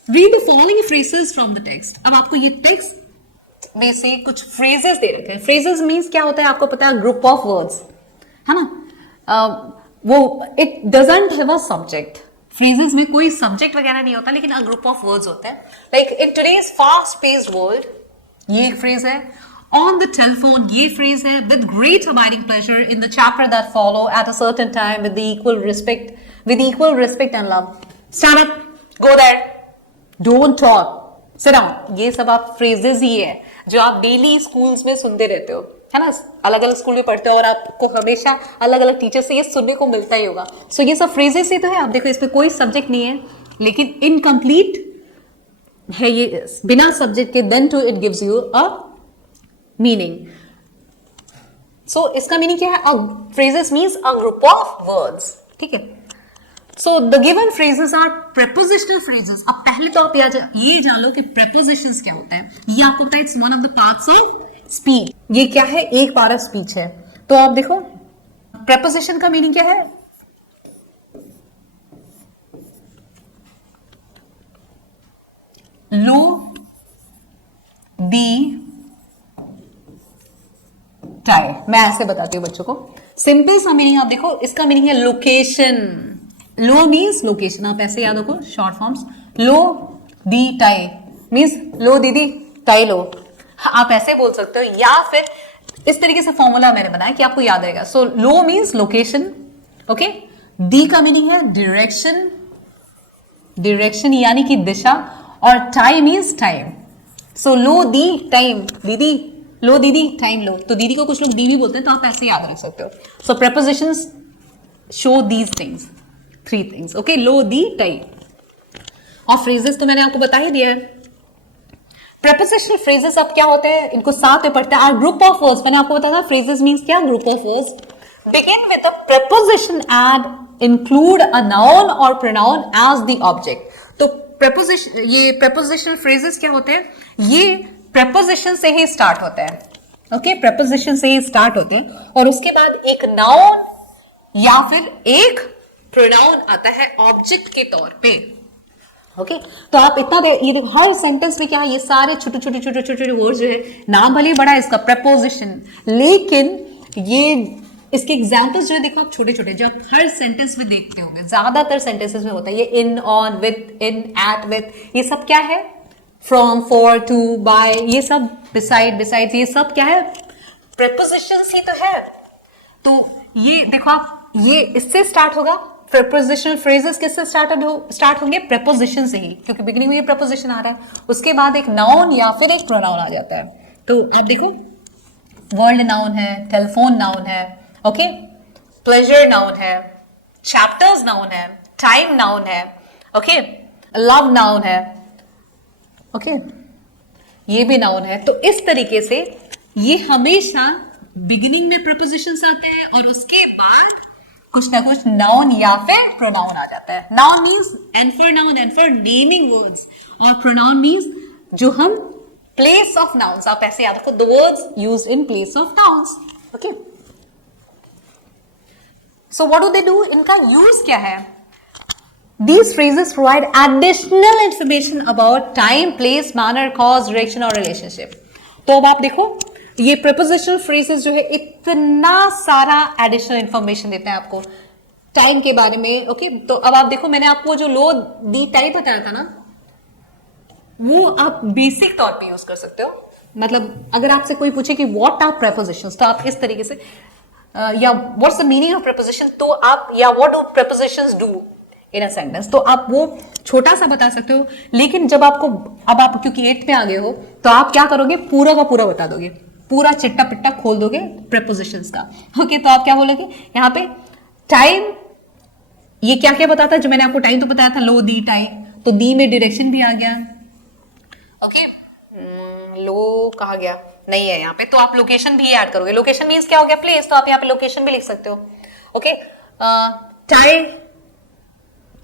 read the following phrases from the text. अब आपको ये टेक्स्ट में से कुछ फ्रेजेस दे रखे हैं। फ्रेजेस मीन्स क्या होता है आपको पता है? ग्रुप ऑफ वर्ड्स, है ना। वो it doesn't have a subject. Phrases में कोई सब्जेक्ट वगैरह नहीं होता, लेकिन अ ग्रुप ऑफ वर्ड्स होते हैं। Like in today's fast paced world, ये एक फ्रेज है। ऑन द टेलीफोन, ये फ्रेज है। With great abiding pleasure, in the chapter that follow, at a certain time, with equal respect and love, stand up, go there, don't talk, sit down. ये सब आप phrases ही है जो आप daily schools में सुनते रहते हो, है ना। अलग अलग स्कूल में पढ़ते हो और आपको हमेशा अलग अलग टीचर से ये सुनने को मिलता ही होगा। सो ये सब फ्रेजेस ही तो है। आप देखो इसमें कोई सब्जेक्ट नहीं है, लेकिन इनकम्प्लीट है ये बिना सब्जेक्ट के, then to it gives you a meaning. So इसका मीनिंग क्या है? Phrases means a group of words, ठीक है। So the given phrases are prepositional phrases. अब पहले तो आप ये जान लो कि प्रेपोजिशंस क्या होता है। ये आपको पता है it's one of the parts of speech. ये क्या है? एक पार्ट ऑफ स्पीच है। तो आप देखो प्रेपोजिशन का मीनिंग क्या है? लो, दी, टाई। मैं ऐसे बताती हूँ बच्चों को, सिंपल सा मीनिंग आप देखो। इसका मीनिंग है लोकेशन। लो मीन्स लोकेशन, आप ऐसे याद रखो शॉर्ट फॉर्म्स। लो, दी, टाई मीन्स लो दीदी टाई लो, आप ऐसे बोल सकते हो, या फिर इस तरीके से फॉर्मूला मैंने बनाया कि आपको याद रहेगा। सो लो मीन्स लोकेशन, ओके। दी का मीनिंग है डायरेक्शन, डायरेक्शन यानी कि दिशा, और टाई मीन्स टाइम। सो लो दी टाइम, दीदी लो, दीदी टाइम लो। तो दीदी को कुछ लोग दी भी बोलते हैं, तो आप ऐसे याद रख सकते हो। So prepositions show these things, three things, okay. लो, दी, टाई। और फ्रेजेस तो मैंने आपको बता ही दिया है। प्रेपोजिशनल फ्रेजेस अब क्या होते हैं, इनको साथ में पढ़ते हैं। आर ग्रुप ऑफ वर्ड्स, मैंने आपको बताया था फ्रेजेस मींस क्या? Group of words begin with a preposition and include a noun और प्रोनाउन एज द ऑब्जेक्ट। तो ये प्रेपोजिशनल फ्रेजेस क्या होते हैं? ये प्रेपोजिशन से ही स्टार्ट होता है, ओके। प्रेपोजिशन से ही स्टार्ट होते हैं और उसके बाद एक नाउन या फिर एक प्रोनाउन आता है ऑब्जेक्ट के तौर पे, ओके। तो आप इतना ये देखो, हर सेंटेंस में क्या है? ये सारे छोटे छोटे वर्ड्स जो है, नाम भले बड़ा है इसका प्रेपोजिशन, लेकिन ये इसके एग्जांपल्स जो है देखो आप छोटे छोटे, जो आप हर सेंटेंस में देखते होंगे, ज्यादातर सेंटेंसेस में होता है ये in, on, with, in, at, with, ये सब क्या है? फ्रॉम, फॉर, टू, बाय, ये सब बिसाइड, ये सब क्या है? प्रेपोजिशंस ही तो है। तो ये देखो आप, ये इससे स्टार्ट होगा। प्रेपोजिशनल फ्रेजेस किससे स्टार्ट होंगे? प्रेपोजिशन से ही, क्योंकि बिगिनिंग में ये प्रेपोजिशन आ रहा है। उसके बाद एक नाउन या फिर एक प्रोनाउन आ जाता है। तो आप देखो, वर्ल्ड नाउन है, टेलीफोन नाउन है, ओके, प्लेजर नाउन है, चैप्टर्स नाउन है, टाइम नाउन है, ओके, लव नाउन है, ओके, ये भी नाउन है। तो इस तरीके से ये हमेशा बिगिनिंग में प्रेपोजिशंस आते हैं और उसके बाद कुछ ना कुछ नाउन या फिर प्रोनाउन आ जाता है। Noun means and for naming words, और प्रोनाउन मीन्स जो हम प्लेस ऑफ नाउन्स, आप ऐसे याद रखो, the words used in place of nouns, okay. So what do they do? इनका यूज क्या है? These phrases provide additional information about time, place, manner, cause, direction और relationship. तो अब आप देखो, ये prepositional phrases जो है इतना सारा additional information देते हैं आपको टाइम के बारे में, ओके। तो अब आप देखो, मैंने आपको जो लो, दी, टाई बताया था ना, वो आप बेसिक तौर पे यूज कर सकते हो। मतलब अगर आपसे कोई पूछे कि व्हाट आर prepositions, तो आप इस तरीके से या what's the meaning of preposition, तो आप, या what do prepositions do in a sentence, तो आप वो छोटा सा बता सकते हो। लेकिन जब आपको, अब आप क्योंकि 8th में आ गए हो, तो आप क्या करोगे? पूरा का पूरा बता दोगे, पूरा चिट्टा पिट्टा खोल दोगे प्रेपोजिशंस का, ओके। तो आप क्या बोलोगे यहाँ पे? टाइम, ये क्या क्या बताता है? जो मैंने आपको टाइम तो बताया था, लो, दी, टाई। तो दी में डायरेक्शन भी आ गया, ओके। लो कहा गया? नहीं है यहाँ पे, तो आप लोकेशन भी ऐड करोगे। लोकेशन मीन्स क्या हो गया? प्लेस, तो आप यहाँ पे लोकेशन भी लिख सकते हो, okay. Tie,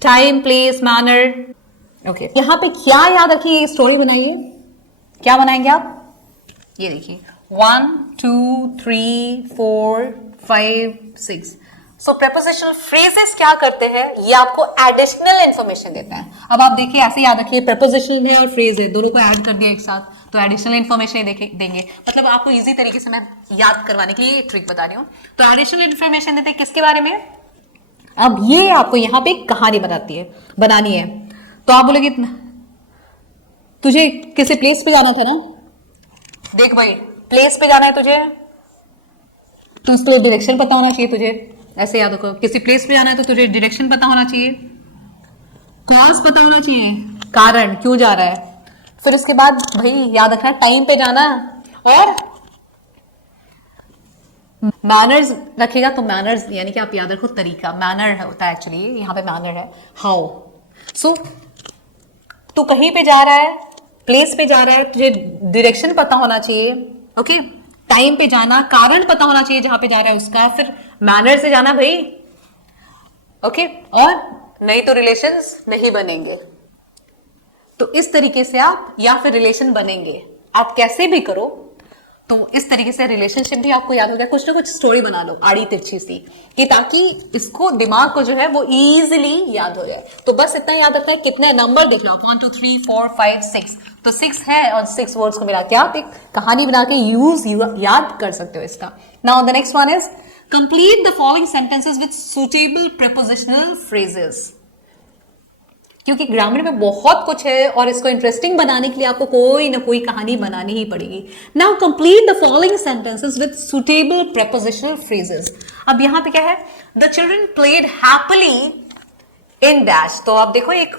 time, place, manner, okay यहाँ पे क्या याद रखिए, स्टोरी बनाइए, क्या बनाएंगे आप? ये देखिए 1 2 3 4 5 6। सो प्रेपोजिशनल फ्रेजेस क्या करते हैं, ये आपको एडिशनल इंफॉर्मेशन देता है। अब आप देखिए ऐसे याद रखिए, प्रेपोजिशनल है और फ्रेज है, दोनों को ऐड कर दिया एक साथ तो एडिशनल इन्फॉर्मेशन देंगे। मतलब आपको इजी तरीके से मैं याद करवाने के लिए ट्रिक बता रही हूँ। तो एडिशनल इन्फॉर्मेशन देते हैं किसके बारे में? अब ये आपको यहाँ पे कहानी बनानी है। तो आप बोलोगे तुझे किसी प्लेस पे जाना था ना, देख भाई प्लेस पे जाना है तुझे, तो उसको डायरेक्शन पता होना चाहिए तुझे। ऐसे याद रखो, किसी प्लेस पे जाना है तो तुझे डायरेक्शन पता होना चाहिए, कॉज पता होना चाहिए, कारण क्यों जा रहा है। फिर उसके बाद भाई याद रखना टाइम पे जाना, और मैनर्स रखेगा। तो मैनर्स यानी कि आप याद रखो तरीका, मैनर होता है एक्चुअली, यहाँ पे मैनर है हाउ। सो तू कहीं पे जा रहा है, प्लेस पे जा रहा है, तुझे डायरेक्शन पता होना चाहिए, ओके। टाइम पे जाना, कारण पता होना चाहिए जहां पे जा रहा है उसका, फिर मैनर से जाना भाई, ओके। और नहीं तो रिलेशंस नहीं बनेंगे। तो इस तरीके से आप, या फिर रिलेशन बनेंगे, आप कैसे भी करो। तो इस तरीके से रिलेशनशिप भी आपको याद हो गया। कुछ ना कुछ स्टोरी बना लो आड़ी तिरछी सी, कि ताकि इसको दिमाग को जो है वो इजीली याद हो जाए। तो बस इतना याद रखना है, कितने नंबर देख लो, 1 2 3 4 5 6, तो 6 है, और 6 वर्ड्स को मिला के आप एक कहानी बना के याद कर सकते हो इसका। Now the next one is complete the following sentences with suitable prepositional phrases. क्योंकि ग्रामर में बहुत कुछ है और इसको इंटरेस्टिंग बनाने के लिए आपको कोई ना कोई कहानी बनानी ही पड़ेगी। Now complete the following sentences with suitable prepositional phrases. अब यहां पे क्या है, the children played happily in dash. तो आप देखो एक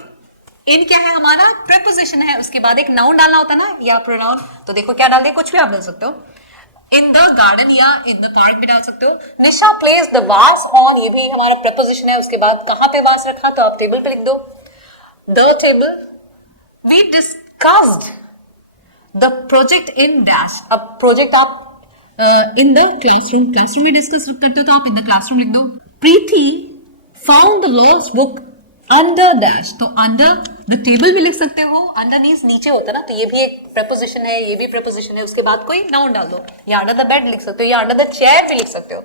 इन क्या है हमारा, प्रीपोजिशन है, उसके बाद एक नाउन डालना होता है ना, या प्रोनाउन। तो देखो क्या डाल दे, कुछ भी आप डाल सकते हो, इन द गार्डन या इन द पार्क भी डाल सकते हो। निशा प्लेस द वास ऑन, ये भी हमारा प्रीपोजिशन है। उसके बाद कहां पे वास रखा, तो आप टेबल पे लिख दो, the table। we discussed the project in dash। अब प्रोजेक्ट आप इन द क्लासरूम में डिस्कस करते हो तो आप इन द क्लासरूम लिख दो। Preeti found the lost book under dash, तो अंडर द टेबल भी लिख सकते हो, अंडर मीन्स नीचे होता है ना, तो ये भी एक प्रपोजिशन है, ये भी प्रपोजिशन है। उसके बाद कोई नाउन डाल दो, या अंडर द बेड लिख सकते हो, या अंडर द चेयर भी लिख सकते हो,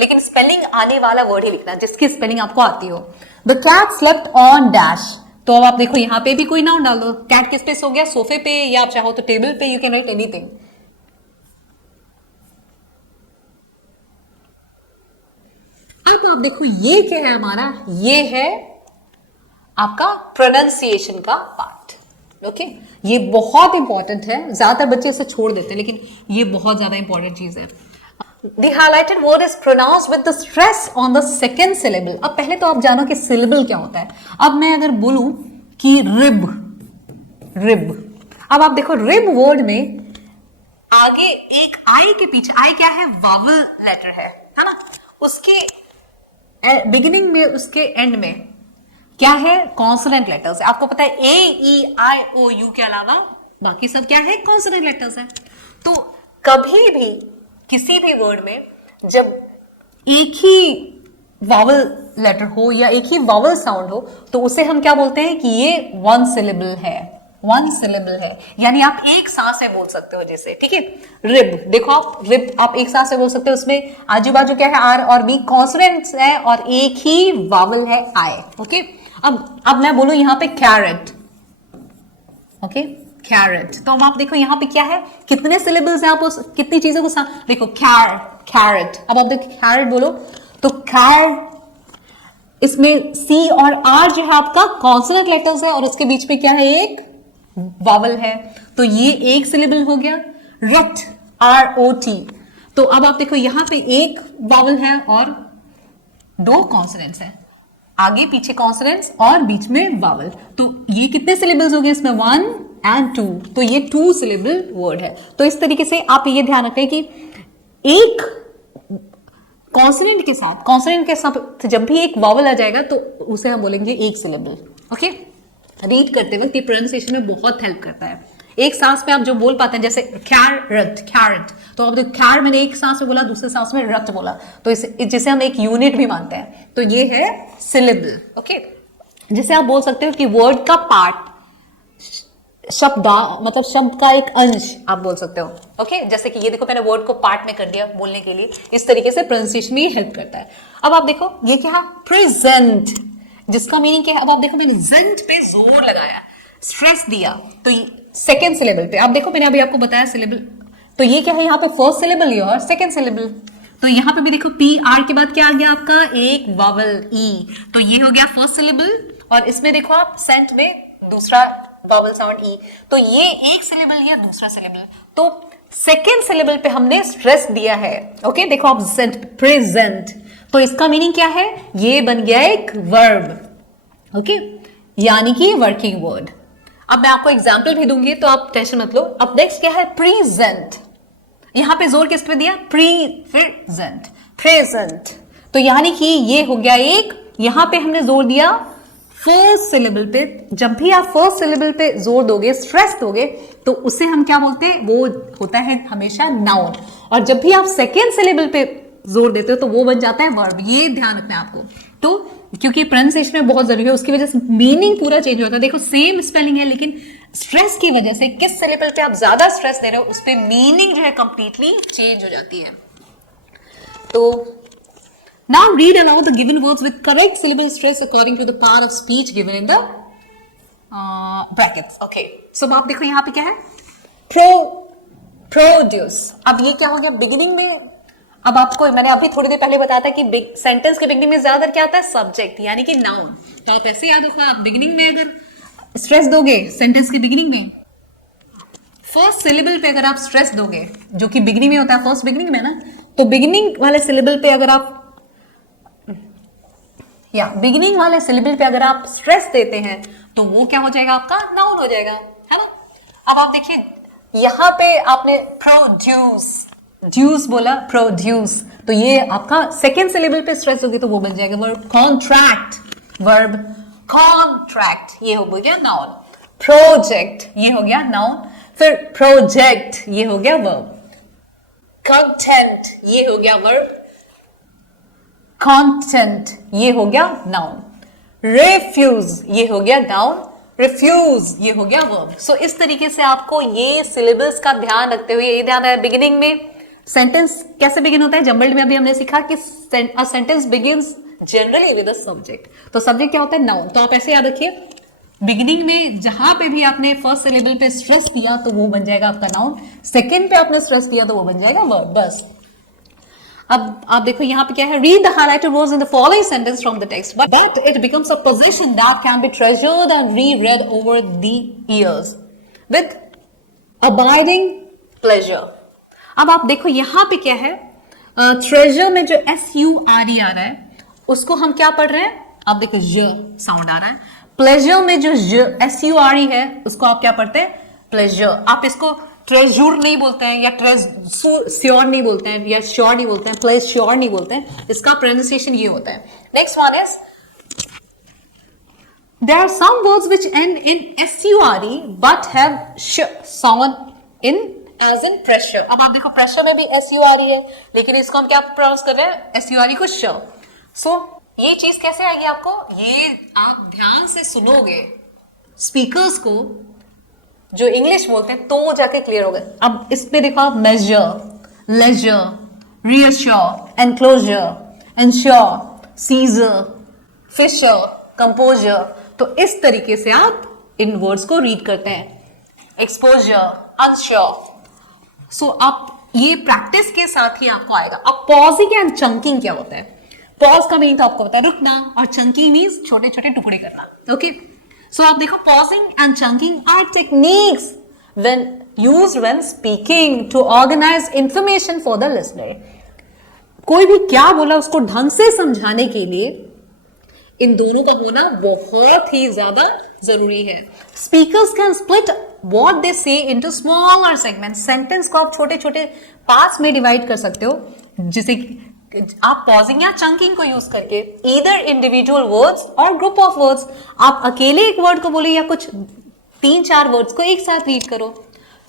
लेकिन स्पेलिंग आने वाला वर्ड ही लिखना जिसकी स्पेलिंग आपको आती हो। The cat slept on dash, तो अब आप देखो यहाँ पे भी कोई नाउन डाल दो। कैट किस पे सो गया, सोफे पे, या आप चाहो तो टेबल पे, यू कैन राइट एनीथिंग। अब आप देखो ये क्या है हमारा, ये है आपका प्रोनाउंसिएशन का पार्ट, ओके। ये बहुत इंपॉर्टेंट है, ज्यादातर बच्चे इसे छोड़ देते हैं, लेकिन ये बहुत ज्यादा इंपॉर्टेंट चीज है। The highlighted word is pronounced with the stress on the second syllable। अब पहले तो आप जानो कि syllable क्या होता है। अब मैं अगर बोलूं कि रिब, अब आप देखो रिब वर्ड में आगे एक आई के पीछे, आई क्या है, वावल लेटर है ना, उसके बिगिनिंग में, उसके एंड में क्या है, कॉन्सोनेंट लेटर्स है। आपको पता है ए ई आई ओ यू के अलावा बाकी सब क्या है, कॉन्सोनेंट लेटर्स है। तो कभी भी किसी भी वर्ड में जब एक ही वावल लेटर हो या एक ही वावल साउंड हो, तो उसे हम क्या बोलते हैं कि ये वन सिलेबल है, यानी आप एक सांस से बोल सकते हो जैसे, ठीक है। रिब देखो, आप रिब आप एक सांस से बोल सकते हो, उसमें आजू बाजू क्या है, आर और बी कॉन्सोनेंट्स है और एक ही वावल है आई, ओके। अब मैं बोलूं यहाँ पे कैरेट, ओके, कैरेट। तो अब आप देखो यहाँ पे क्या है, कितने सिलेबल्स हैं, आप कितनी चीजों को देखो, कैरेट। अब आप देखो कैरेट बोलो तो इसमें सी और आर जो है आपका कॉन्सोनेंट लेटर्स है, और उसके बीच में क्या है, एक वावल है, तो ये एक सिलेबल हो गया। रट, ROT। तो अब आप देखो यहाँ पे एक वावल है और दो कॉन्सोनेंट्स हैं, आगे पीछे कॉन्सोनेंट्स और बीच में वावल, तो ये कितने सिलेबल्स हो गए इसमें, 1 and 2, तो ये 2 सिलेबल वर्ड है। तो इस तरीके से आप ये ध्यान रखें कि एक कॉन्सोनेंट के साथ जब भी एक वावल आ जाएगा तो उसे हम बोलेंगे एक सिलेबल, ओके। रीड करते वक्त ये प्रोनाउंसिएशन में बहुत हेल्प करता है। एक सांस में आप जो बोल पाते हैं, जैसे कैरेट, तो अब कैर मैंने एक सांस में बोला, दूसरे सांस में रट बोला, तो जिसे हम एक यूनिट भी मानते हैं, तो ये है सिलेबल, ओके। जिसे आप बोल सकते हो कि वर्ड का पार्ट मतलब शब्द का एक अंश आप बोल सकते हो। ओके, जैसे कि ये देखो मैंने वर्ड को पार्ट में कर दिया बोलने के लिए, इस तरीके से प्रोनाउंसिएशन में हेल्प करता है। अब आप देखो ये क्या है, प्रेजेंट, जिसका मीनिंग क्या है। अब आप देखो मैंने जेंट पे जोर लगाया, स्ट्रेस दिया, तो सेकेंड सिलेबल पे। आप देखो मैंने अभी आपको बताया सिलेबल, तो ये क्या है यहाँ पे फर्स्ट सिलेबल और सेकेंड सिलेबल। तो यहाँ पे भी देखो पी आर के बाद क्या आ गया आपका, एक वावल ई, तो ये हो गया फर्स्ट सिलेबल। और इसमें देखो आप सेंट में दूसरा वावल साउंड ई, तो ये एक सिलेबल या दूसरा सिलेबल, तो सेकेंड सिलेबल पे हमने स्ट्रेस दिया है। ओके, देखो आप सेंट प्रेजेंट, तो इसका मीनिंग क्या है, ये बन गया एक वर्ब। ओके, यानी कि वर्किंग वर्ड। अब मैं आपको एग्जाम्पल भी दूंगी तो आप टेंशन मत लो। अब नेक्स्ट क्या है, प्रेजेंट, यहां पे जोर किस पे दिया, प्रेजेंट, प्रेजेंट, तो यानी कि ये हो गया एक, यहां पे हमने जोर दिया फर्स्ट सिलेबल पे। जब भी आप फर्स्ट सिलेबल पे जोर दोगे, स्ट्रेस दोगे, तो उसे हम क्या बोलते हैं, वो होता है हमेशा नाउन। और जब भी आप सेकेंड सिलेबल पे जोर देते हो तो वो बन जाता है वर्ब। ये ध्यान रखना है आपको, तो क्योंकि प्रोनाउंसिएशन में बहुत जरूरी है, उसकी वजह से मीनिंग पूरा चेंज होता है। देखो सेम स्पेलिंग है, लेकिन स्ट्रेस की वजह से किस सिलेबल पे आप ज्यादा स्ट्रेस दे रहे हो उस पे मीनिंग जो है कंप्लीटली चेंज हो जाती है। तो now read aloud the given words with correct syllable stress according to the part of speech given in the brackets. Okay, so आप देखो यहाँ पे क्या है, प्रोड्यूस। अब ये क्या हो गया बिगिनिंग में, अब आपको मैंने अभी थोड़ी देर पहले बताया था कि सेंटेंस के बिगिनिंग में ज्यादा क्या आता है, सब्जेक्ट यानी कि नाउन। तो आप ऐसे याद रखो, आप बिगिनिंग में अगर स्ट्रेस दोगे सेंटेंस के बिगिनिंग में, फर्स्ट सिलेबल पे अगर आप स्ट्रेस दोगे, जो कि बिगिनिंग में होता है, फर्स्ट बिगिनिंग में ना, तो बिगिनिंग वाले सिलेबल पे अगर आप बिगिनिंग वाले सिलेबल पे अगर आप स्ट्रेस देते हैं तो वो क्या हो जाएगा, आपका नाउन हो जाएगा, है ना। अब आप देखिए यहां पे आपने प्रोड्यूस, ड्यूस बोला, प्रोड्यूस, तो ये आपका सेकेंड सिलेबल पे स्ट्रेस होगी तो वो बन जाएगा वर्ब। कॉन्ट्रैक्ट, वर्ब कॉन्ट्रैक्ट, ये हो गया नाउन। प्रोजेक्ट, ये हो गया नाउन। फिर प्रोजेक्ट, ये हो गया वर्ब। कंटेंट, ये हो गया वर्ब। कंटेंट, ये हो गया नाउन। रेफ्यूज, ये हो गया नाउन। रिफ्यूज, ये हो गया वर्ब। सो इस तरीके से आपको ये सिलेबस का ध्यान रखते हुए ये ध्यान है, बिगिनिंग में सेंटेंस कैसे बिगिन होता है, जंबल्ड में अभी हमने सीखा कि a sentence begins generally with a subject. तो सब्जेक्ट क्या होता है, नाउन। तो आप ऐसे याद रखिए, बिगिनिंग में जहां पे भी आपने फर्स्ट सिलेबल पे स्ट्रेस दिया तो वो बन जाएगा आपका नाउन, सेकेंड पे आपने स्ट्रेस दिया तो वो बन जाएगा वर्ब, बस। अब आप देखो यहाँ पे क्या है, read the highlighted words in the following sentence from the text but that it becomes a position that can be treasured and reread over the years with abiding pleasure. अब आप देखो यहाँ पे क्या है, ट्रेजर में जो SURE आ रहा है उसको हम क्या पढ़ रहे हैं, आप देखो ज साउंड आ रहा है। प्लेजर में जो SURE है उसको आप क्या पढ़ते हैं, प्लेजर। आप इसको ट्रेजर नहीं बोलते हैं, या श्योर नहीं बोलते हैं, या श्योर नहीं बोलते हैं, प्लेज श्योर नहीं बोलते हैं, इसका प्रोनाउंसिएशन ये होता है। Next one is there are some words which end in SURE but have sh sound in as in pressure। अब आप देखो प्रेशर में भी SURE है, लेकिन इसको हम क्या प्रोनाउंस कर रहे हैं, SURE को sh। सो ये चीज कैसे आएगी आपको, ये आप ध्यान से सुनोगे स्पीकर्स को जो इंग्लिश बोलते हैं तो जाके क्लियर होगा। अब इसमें देखो आप measure, leisure, reassure, enclosure, ensure, seizure, fisher, composer, तो इस तरीके से आप इन वर्ड्स को रीड करते हैं। Exposure, unsure. सो आप ये प्रैक्टिस के साथ ही आपको आएगा। अब पॉजिंग एंड चंकिंग क्या होता है, पॉज का मीनिंग तो आपको पता है, रुकना, और चंकिंग मीन्स छोटे छोटे टुकड़े करना। ओके, सो आप देखो pausing and chunking are techniques when used when speaking to organise information for the listener. कोई भी क्या बोला उसको ढंग से समझाने के लिए इन दोनों का होना बहुत ही ज्यादा जरूरी है। Speakers can split what they से इनटू स्मॉलर सेगमेंट्स। सेंटेंस को आप छोटे छोटे पार्ट्स में डिवाइड कर सकते हो, जिसे आप पॉजिंग या चंकिंग को यूज करके ईदर इंडिविजुअल वर्ड्स और ग्रुप ऑफ वर्ड्स, आप अकेले एक वर्ड को बोले या कुछ 3-4 वर्ड्स को एक साथ रीड करो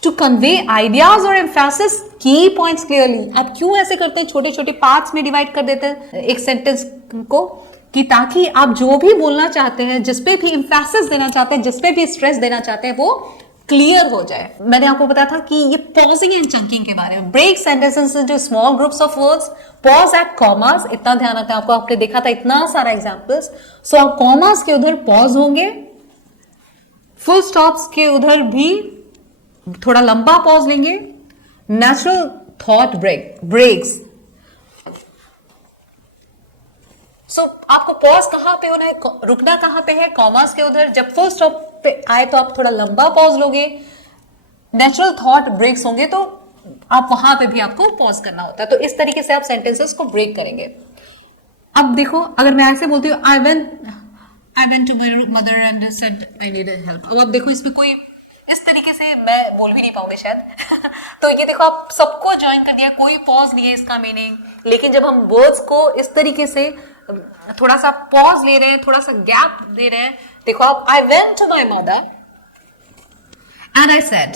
टू कन्वे आइडियाज और एम्फेसिस की पॉइंट्स क्लियरली। आप क्यों ऐसे करते हैं, छोटे छोटे पार्ट्स में डिवाइड कर देते हैं एक सेंटेंस को, कि ताकि आप जो भी बोलना चाहते हैं, जिसपे भी एम्फेसिस देना चाहते हैं, जिसपे भी स्ट्रेस देना चाहते हैं, वो क्लियर हो जाए। मैंने आपको बताया था कि ये पॉजिंग एंड चंकिंग के बारे में। ब्रेक सेंटेंसेस जो small groups of words, pause at commas, इतना ध्यान रखना आपको, आपने देखा था इतना सारा एग्जांपल्स। सो आप कॉमास के उधर पॉज होंगे, फुल स्टॉप्स के उधर भी थोड़ा लंबा पॉज लेंगे, नेचुरल थॉट ब्रेक्स। सो आपको पॉज कहां पे होना है, रुकना कहां पे है, कॉमास के उधर। जब फुल स्टॉप पे आए तो आप थोड़ा लंबा पॉज लोगे, नेचुरल थॉट ब्रेक्स होंगे तो आप वहां पे भी आपको पॉज करना होता है। तो इस तरीके से आप सेंटेंसेस को ब्रेक करेंगे। अब देखो, अगर मैं ऐसे बोलती हूँ I went to my mother and said I need help. अब आप देखो, इसमें कोई इस तरीके से मैं बोल भी नहीं पाऊंगी शायद तो ये देखो, आप सबको ज्वाइन कर दिया, कोई पॉज नहीं है इसका मीनिंग। लेकिन जब हम वर्ड्स को इस तरीके से थोड़ा सा पॉज ले रहे हैं, थोड़ा सा गैप दे रहे हैं, देखो आप, I went to my mother and I said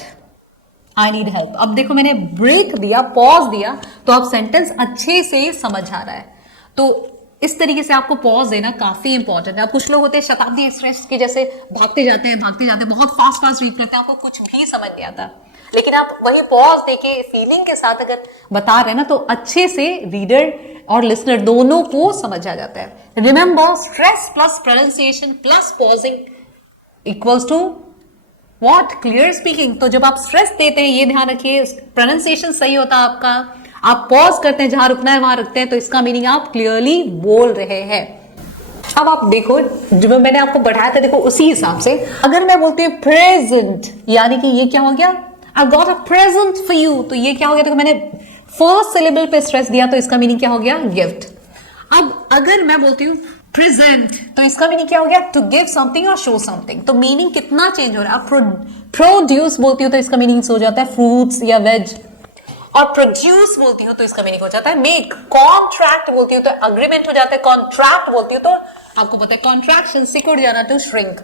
I need help. अब देखो, मैंने ब्रेक दिया, पॉज दिया, तो अब सेंटेंस अच्छे से समझ आ रहा है। तो इस तरीके से आपको पॉज देना काफी इंपॉर्टेंट है। अब कुछ लोग होते हैं शताब्दी एक्सप्रेस के जैसे भागते जाते हैं, बहुत फास्ट रीड करते हैं, आपको कुछ भी समझ नहीं आता। लेकिन आप वही पॉज देके फीलिंग के साथ अगर बता रहे हैं ना, तो अच्छे से रीडर और लिसनर दोनों को समझ आ जाता है। Remember, stress plus pronunciation plus pausing equals to what? Clear speaking. तो जब आप स्ट्रेस देते हैं, ये ध्यान रखिए, प्रोनाउंसिएशन सही होता है आपका, आप पॉज करते हैं, जहां रुकना है वहां रुकते हैं, तो इसका मीनिंग आप क्लियरली बोल रहे हैं। अब आप देखो, जो मैंने आपको बढ़ाया था, देखो उसी हिसाब से अगर मैं बोलती हूँ प्रेजेंट, यानी कि ये क्या हो गया, I got a present for you, तो ये क्या हो गया, देखो मैंने फर्स्ट सिलेबल पे स्ट्रेस दिया, तो इसका मीनिंग क्या हो गया, गिफ्ट। अब अगर मैं बोलती हूँ प्रेजेंट, तो इसका मीनिंग क्या हो गया, टू गिव समथिंग और शो समथिंग। तो मीनिंग कितना चेंज हो रहा है। प्रोड्यूस बोलती हूँ तो इसका मीनिंग हो जाता है फ्रूट्स या वेज, और प्रोड्यूस बोलती हूँ तो इसका मीनिंग हो जाता है मेक। कॉन्ट्रैक्ट बोलती हूँ तो अग्रीमेंट हो जाता है, कॉन्ट्रैक्ट बोलती हूँ तो आपको पता है कॉन्ट्रैक्शन, सिकुड़ जाना, to shrink.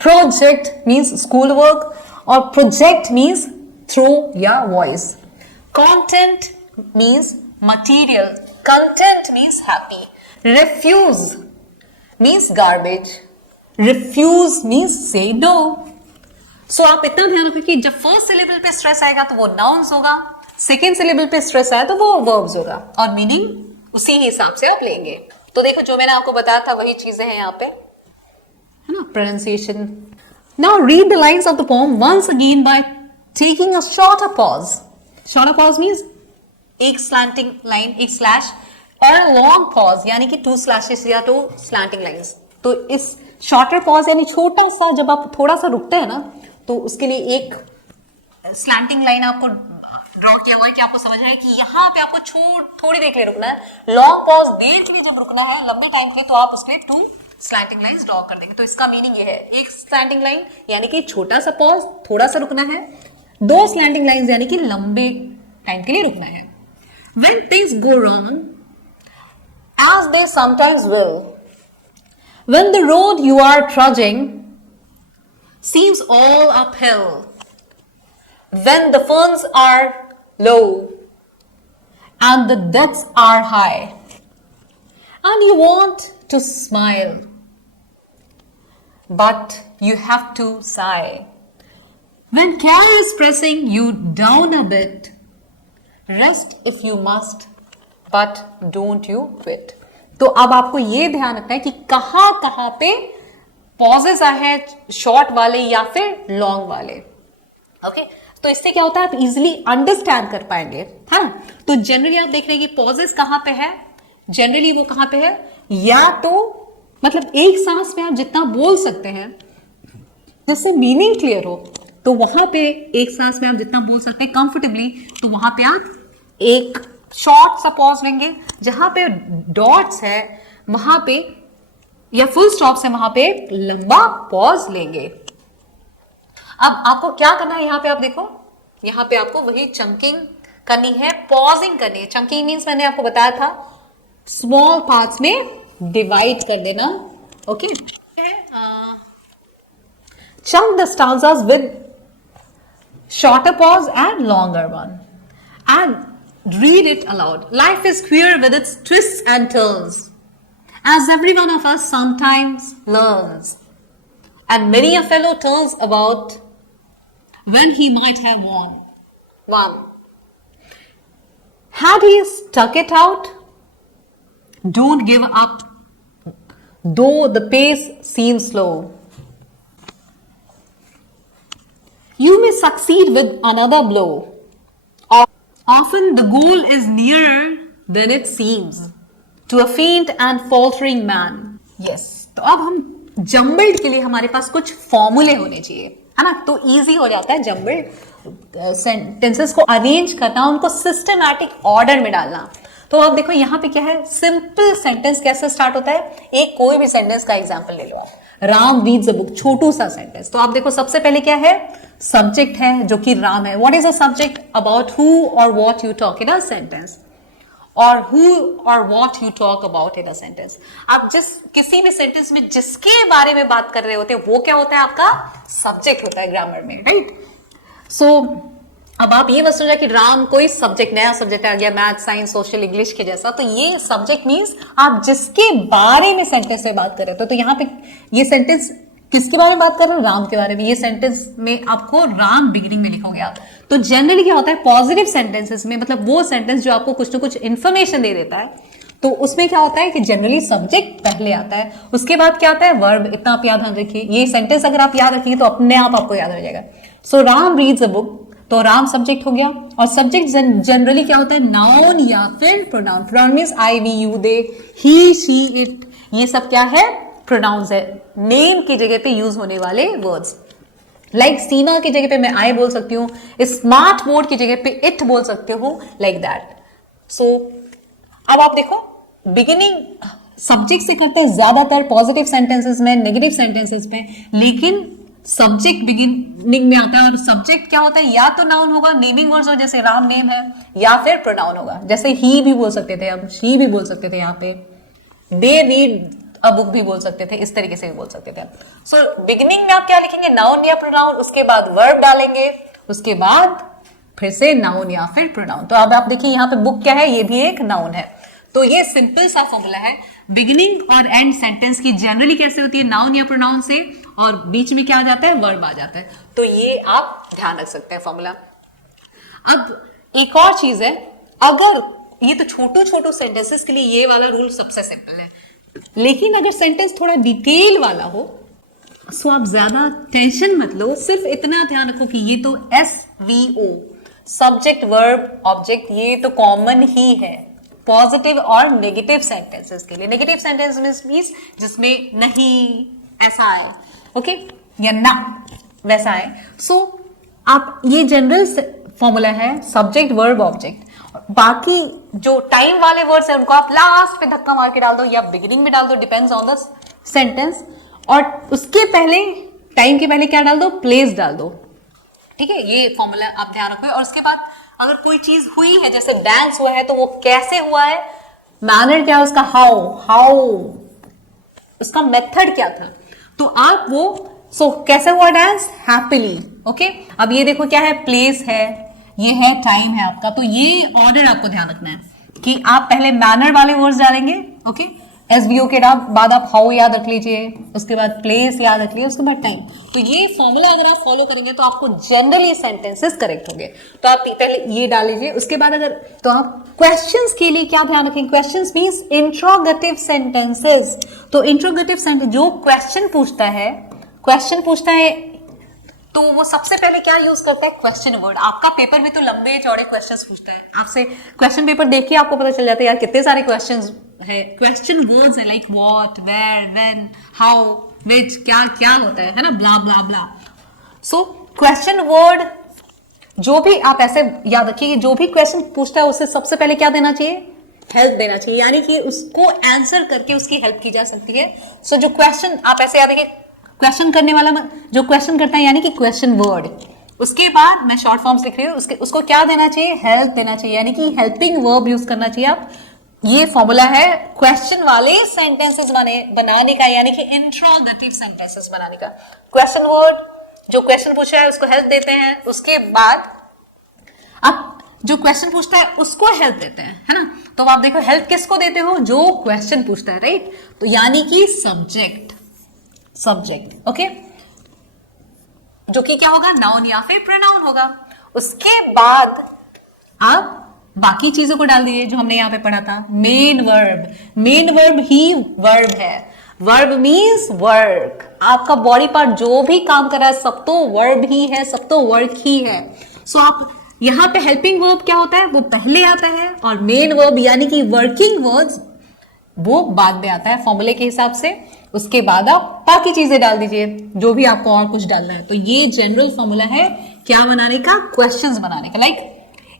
Project means school work, और प्रोजेक्ट मीन्स थ्रो या voice. Content means material, content means happy. Refuse means garbage, refuse means say no. So आप इतना ध्यान रखो कि जब फर्स्ट सिलेबल पे स्ट्रेस आएगा तो वो नाउन्स होगा, सेकेंड सिलेबल पे स्ट्रेस आया तो वो वर्ब्स होगा, और मीनिंग उसी हिसाब से आप लेंगे। तो देखो, जो मैंने आपको बताया था वही चीजें हैं यहाँ पे, है ना, pronunciation. Now read the lines of the poem once again by taking a shorter pause. Shorter pause means एक स्लैंटिंग लाइन, एक स्लैश, और लॉन्ग पॉज यानी कि 2 स्लैशेस या 2 स्लैंटिंग लाइंस। तो इस शॉर्टर पॉज यानी छोटा सा, जब आप थोड़ा सा रुकते हैं ना, तो उसके लिए एक स्लैंटिंग लाइन आपको ड्रॉ किया हुआ है कि आपको समझ आए कि यहाँ पे आपको थोड़ी देर के लिए रुकना है। लॉन्ग पॉज देर के लिए जब रुकना है, लंबे टाइम के लिए, तो आप उसके लिए 2 स्लैंटिंग लाइंस ड्रॉ कर देंगे। तो इसका मीनिंग ये है, एक स्लैंटिंग लाइन यानी कि छोटा सा पॉज, थोड़ा सा रुकना है, 2 स्लैंटिंग लाइंस यानी कि लंबे टाइम के लिए रुकना है। When things go wrong, as they sometimes will, when the road you are trudging seems all uphill, when the funds are low and the debts are high, and you want to smile, but you have to sigh, when care is pressing you down a bit, rest if you must, but don't you quit. तो अब आपको ये ध्यान रखना है कि कहां कहां पे पॉजेस आए हैं, शॉर्ट वाले या फिर लॉन्ग वाले। ओके, तो इससे क्या होता है, आप इजिली अंडरस्टैंड कर पाएंगे, है ना। तो जनरली आप देख रहे हैं कि पॉजेस कहां पे है, जनरली वो कहां पे है, या तो मतलब एक सांस में आप जितना बोल सकते हैं जिससे मीनिंग क्लियर हो, तो वहां पे एक सांस में आप जितना बोल सकते हैं कंफर्टेबली, तो वहां पे आप एक शॉर्ट सा पॉज लेंगे। जहां पे डॉट्स है वहां पे, या फुल स्टॉप्स है वहां पे लंबा पॉज लेंगे। अब आपको क्या करना है, यहां पे आप देखो, यहां पे आपको वही चंकिंग करनी है, पॉजिंग करनी है। चंकिंग मीन्स मैंने आपको बताया था स्मॉल पार्ट्स में डिवाइड कर देना। Okay, chunk the stanzas with shorter pause and longer one, and read it aloud. Life is queer with its twists and turns, as every one of us sometimes learns, and many a fellow turns about when he might have won. 1. Had he stuck it out? Don't give up, though the pace seems slow. You may succeed with another blow. Often the goal is nearer than it seems to a faint and faltering man. Yes. तो अब हम jumbled के लिए हमारे पास कुछ फॉर्मूले होने चाहिए, है ना? तो इजी हो जाता है जम्बल्ड सेंटेंसेस को अरेंज करना, उनको सिस्टमैटिक ऑर्डर में डालना. तो आप देखो यहाँ पे क्या है, सिंपल सेंटेंस कैसे स्टार्ट होता है. एक कोई भी सेंटेंस का एग्जांपल ले लो आप. राम रीड्स अ बुक, छोटू सा सेंटेंस. तो आप देखो सबसे पहले क्या है, सब्जेक्ट है जो कि राम है. What is a subject? About who और what you talk in a sentence, और हु और what you talk about in a sentence. आप जिस किसी भी सेंटेंस में जिसके बारे में बात कर रहे होते हैं वो क्या होता है, आपका सब्जेक्ट होता है ग्रामर में, राइट? सो अब आप ये मत समझा कि राम कोई सब्जेक्ट, नया सब्जेक्ट आ गया, मैथ, साइंस, सोशल, इंग्लिश के जैसा. तो ये सब्जेक्ट मींस आप जिसके बारे में सेंटेंस में बात कर रहे हो. तो यहाँ पे ये सेंटेंस किसके बारे में बात कर रहे हो, राम के बारे में. ये सेंटेंस में आपको राम बिगिनिंग में लिखोगे आप. तो जनरली क्या होता है, पॉजिटिव सेंटेंसेस में, मतलब वो सेंटेंस जो आपको कुछ ना कुछ इंफॉर्मेशन दे देता है, तो उसमें क्या होता है कि जनरली सब्जेक्ट पहले आता है, उसके बाद क्या आता है, वर्ब. इतना आप याद रखिए. ये सेंटेंस अगर आप याद रखिए तो अपने आप आपको याद रह जाएगा. सो राम रीड्स अ बुक, तो राम सब्जेक्ट हो गया. और सब्जेक्ट जनरली क्या होता है, नाउन या फिर pronoun. Pronoun means I, we, you, they, he, she, it. ये सब क्या है, प्रोनाउंस है. नेम की जगह पे यूज होने वाले वर्ड्स. लाइक सीमा की जगह पे मैं आई बोल सकती हूँ, स्मार्ट बोर्ड की जगह पे इट बोल सकती हूँ, लाइक दैट. सो अब आप देखो, बिगिनिंग सब्जेक्ट से करते हैं ज्यादातर पॉजिटिव सेंटेंसेस में, नेगेटिव सेंटेंसेस में, लेकिन सब्जेक्ट बिगिनिंग में आता है. और सब्जेक्ट क्या होता है, या तो नाउन होगा, नेमिंग वर्ड्स हो, जैसे राम नेम है, या फिर प्रोनाउन होगा. जैसे ही भी बोल सकते थे हम, शी भी बोल सकते थे यहाँ पे, दे रीड अ बुक भी बोल सकते थे, इस तरीके से भी बोल सकते थे. सो बिगिनिंग में आप क्या लिखेंगे, नाउन या प्रोनाउन, उसके बाद वर्ब डालेंगे, उसके बाद फिर से नाउन या फिर प्रोनाउन. तो अब आप देखिए यहाँ पे बुक क्या है, ये भी एक नाउन है. तो ये सिंपल सा फॉर्मूला है. बिगिनिंग और एंड सेंटेंस की जनरली कैसे होती है, नाउन या प्रोनाउन से, और बीच में क्या आ जाता है, वर्ब आ जाता है. तो ये आप ध्यान रख सकते हैं फॉर्मूला. अब एक और चीज है, अगर ये तो छोटू छोटू सेंटेंसेस के लिए ये वाला रूल सबसे सिंपल है, लेकिन अगर सेंटेंस थोड़ा डिटेल वाला हो, सो आप ज्यादा टेंशन मत लो. सिर्फ इतना ध्यान रखो कि ये तो SVO, सब्जेक्ट वर्ब ऑब्जेक्ट, ये तो कॉमन ही है पॉजिटिव और नेगेटिव सेंटेंसेस के लिए. नेगेटिव सेंटेंस मींस जिसमें नहीं, ऐसा आए, ओके, या ना वैसा आए. सो आप ये जनरल फॉर्मूला है, सब्जेक्ट वर्ब ऑब्जेक्ट. बाकी जो टाइम वाले वर्ड्स है उनको आप लास्ट पे धक्का मार के डाल दो, या बिगिनिंग में डाल दो, डिपेंड्स ऑन द सेंटेंस. और उसके पहले, टाइम के पहले क्या डाल दो, प्लेस डाल दो. ठीक है, ये फॉर्मूला आप ध्यान रखो. और उसके बाद अगर कोई चीज हुई है, जैसे डांस हुआ है, तो वो कैसे हुआ है, मैनर क्या है उसका, हाउ, उसका मेथड क्या था. तो आप वो, सो कैसे हुआ डांस, हैप्पीली. ओके, अब ये देखो क्या है, प्लेस है, ये है टाइम है आपका. तो ये ऑर्डर आपको ध्यान रखना है कि आप पहले मैनर वाले वर्ड्स डालेंगे, ओके, SVO के बाद आप हाउ याद रख लीजिए, उसके बाद प्लेस याद रख लीजिए, उसके बाद टाइम. तो ये फॉर्मूला अगर आप फॉलो करेंगे तो आपको जनरली सेंटेंसेस करेक्ट होंगे. तो आप पहले ये डाल लीजिए. उसके बाद अगर, तो आप क्वेश्चंस के लिए क्या ध्यान रखेंगे, क्वेश्चंस मींस इंट्रोगेटिव सेंटेंसेस. तो इंट्रोगेटिव सेंटेंस जो क्वेश्चन पूछता है, तो वो सबसे पहले क्या यूज करता है, क्वेश्चन वर्ड. आपका पेपर भी तो लंबे चौड़े क्वेश्चंस पूछता है आपसे. क्वेश्चन पेपर देखिए आपको पता चल जाता है यार कितने सारे क्वेश्चंस है. क्वेश्चन वर्ड्स है like what, where, when, how, which, क्या क्या होता है ना, ब्ला ब्ला ब्ला. सो क्वेश्चन वर्ड जो भी आप ऐसे याद रखिए, जो भी क्वेश्चन पूछता है उसे सबसे पहले क्या देना चाहिए, हेल्प देना चाहिए, यानी कि उसको आंसर करके उसकी हेल्प की जा सकती है. सो जो क्वेश्चन आप ऐसे याद रखिए, क्वेश्चन करने वाला जो क्वेश्चन करता है यानी कि क्वेश्चन वर्ड. उसके बाद मैं शॉर्ट फॉर्म्स लिख रही हूँ, उसको क्या देना चाहिए, हेल्प देना चाहिए, यानी कि हेल्पिंग वर्ब यूज करना चाहिए आप. ये फॉर्मूला है क्वेश्चन वाले सेंटेंसेस बनाने का, यानी कि इंट्रोगेटिव सेंटेंसेस बनाने का. क्वेश्चन वर्ड, जो क्वेश्चन पूछा है उसको हेल्प देते हैं, उसके बाद आप जो क्वेश्चन पूछता है उसको हेल्प देते हैं, है ना. तो आप देखो हेल्प किसको देते हो, जो क्वेश्चन पूछता है, राइट. तो यानी कि सब्जेक्ट, ओके. जो कि क्या होगा, नाउन या फिर प्रोनाउन होगा। उसके बाद आप बाकी चीजों को डाल दीजिए जो हमने यहाँ पे पढ़ा था। मेन वर्ब ही वर्ब है। Verb means work. आपका बॉडी पार्ट जो भी काम कर रहा है सब तो वर्ब ही है, सब तो वर्क ही है। सो आप यहाँ पे हेल्पिंग वर्ब क्या होता है, वो पहले आता है, और मेन वर्ब यानी कि वर्किंग वर्ब्स वो बाद में आता है फॉर्मूले के हिसाब से। उसके बाद आप बाकी चीजें डाल दीजिए जो भी आपको और कुछ डालना है। तो ये जनरल फॉर्मूला है क्या बनाने का, क्वेश्चंस बनाने का। Like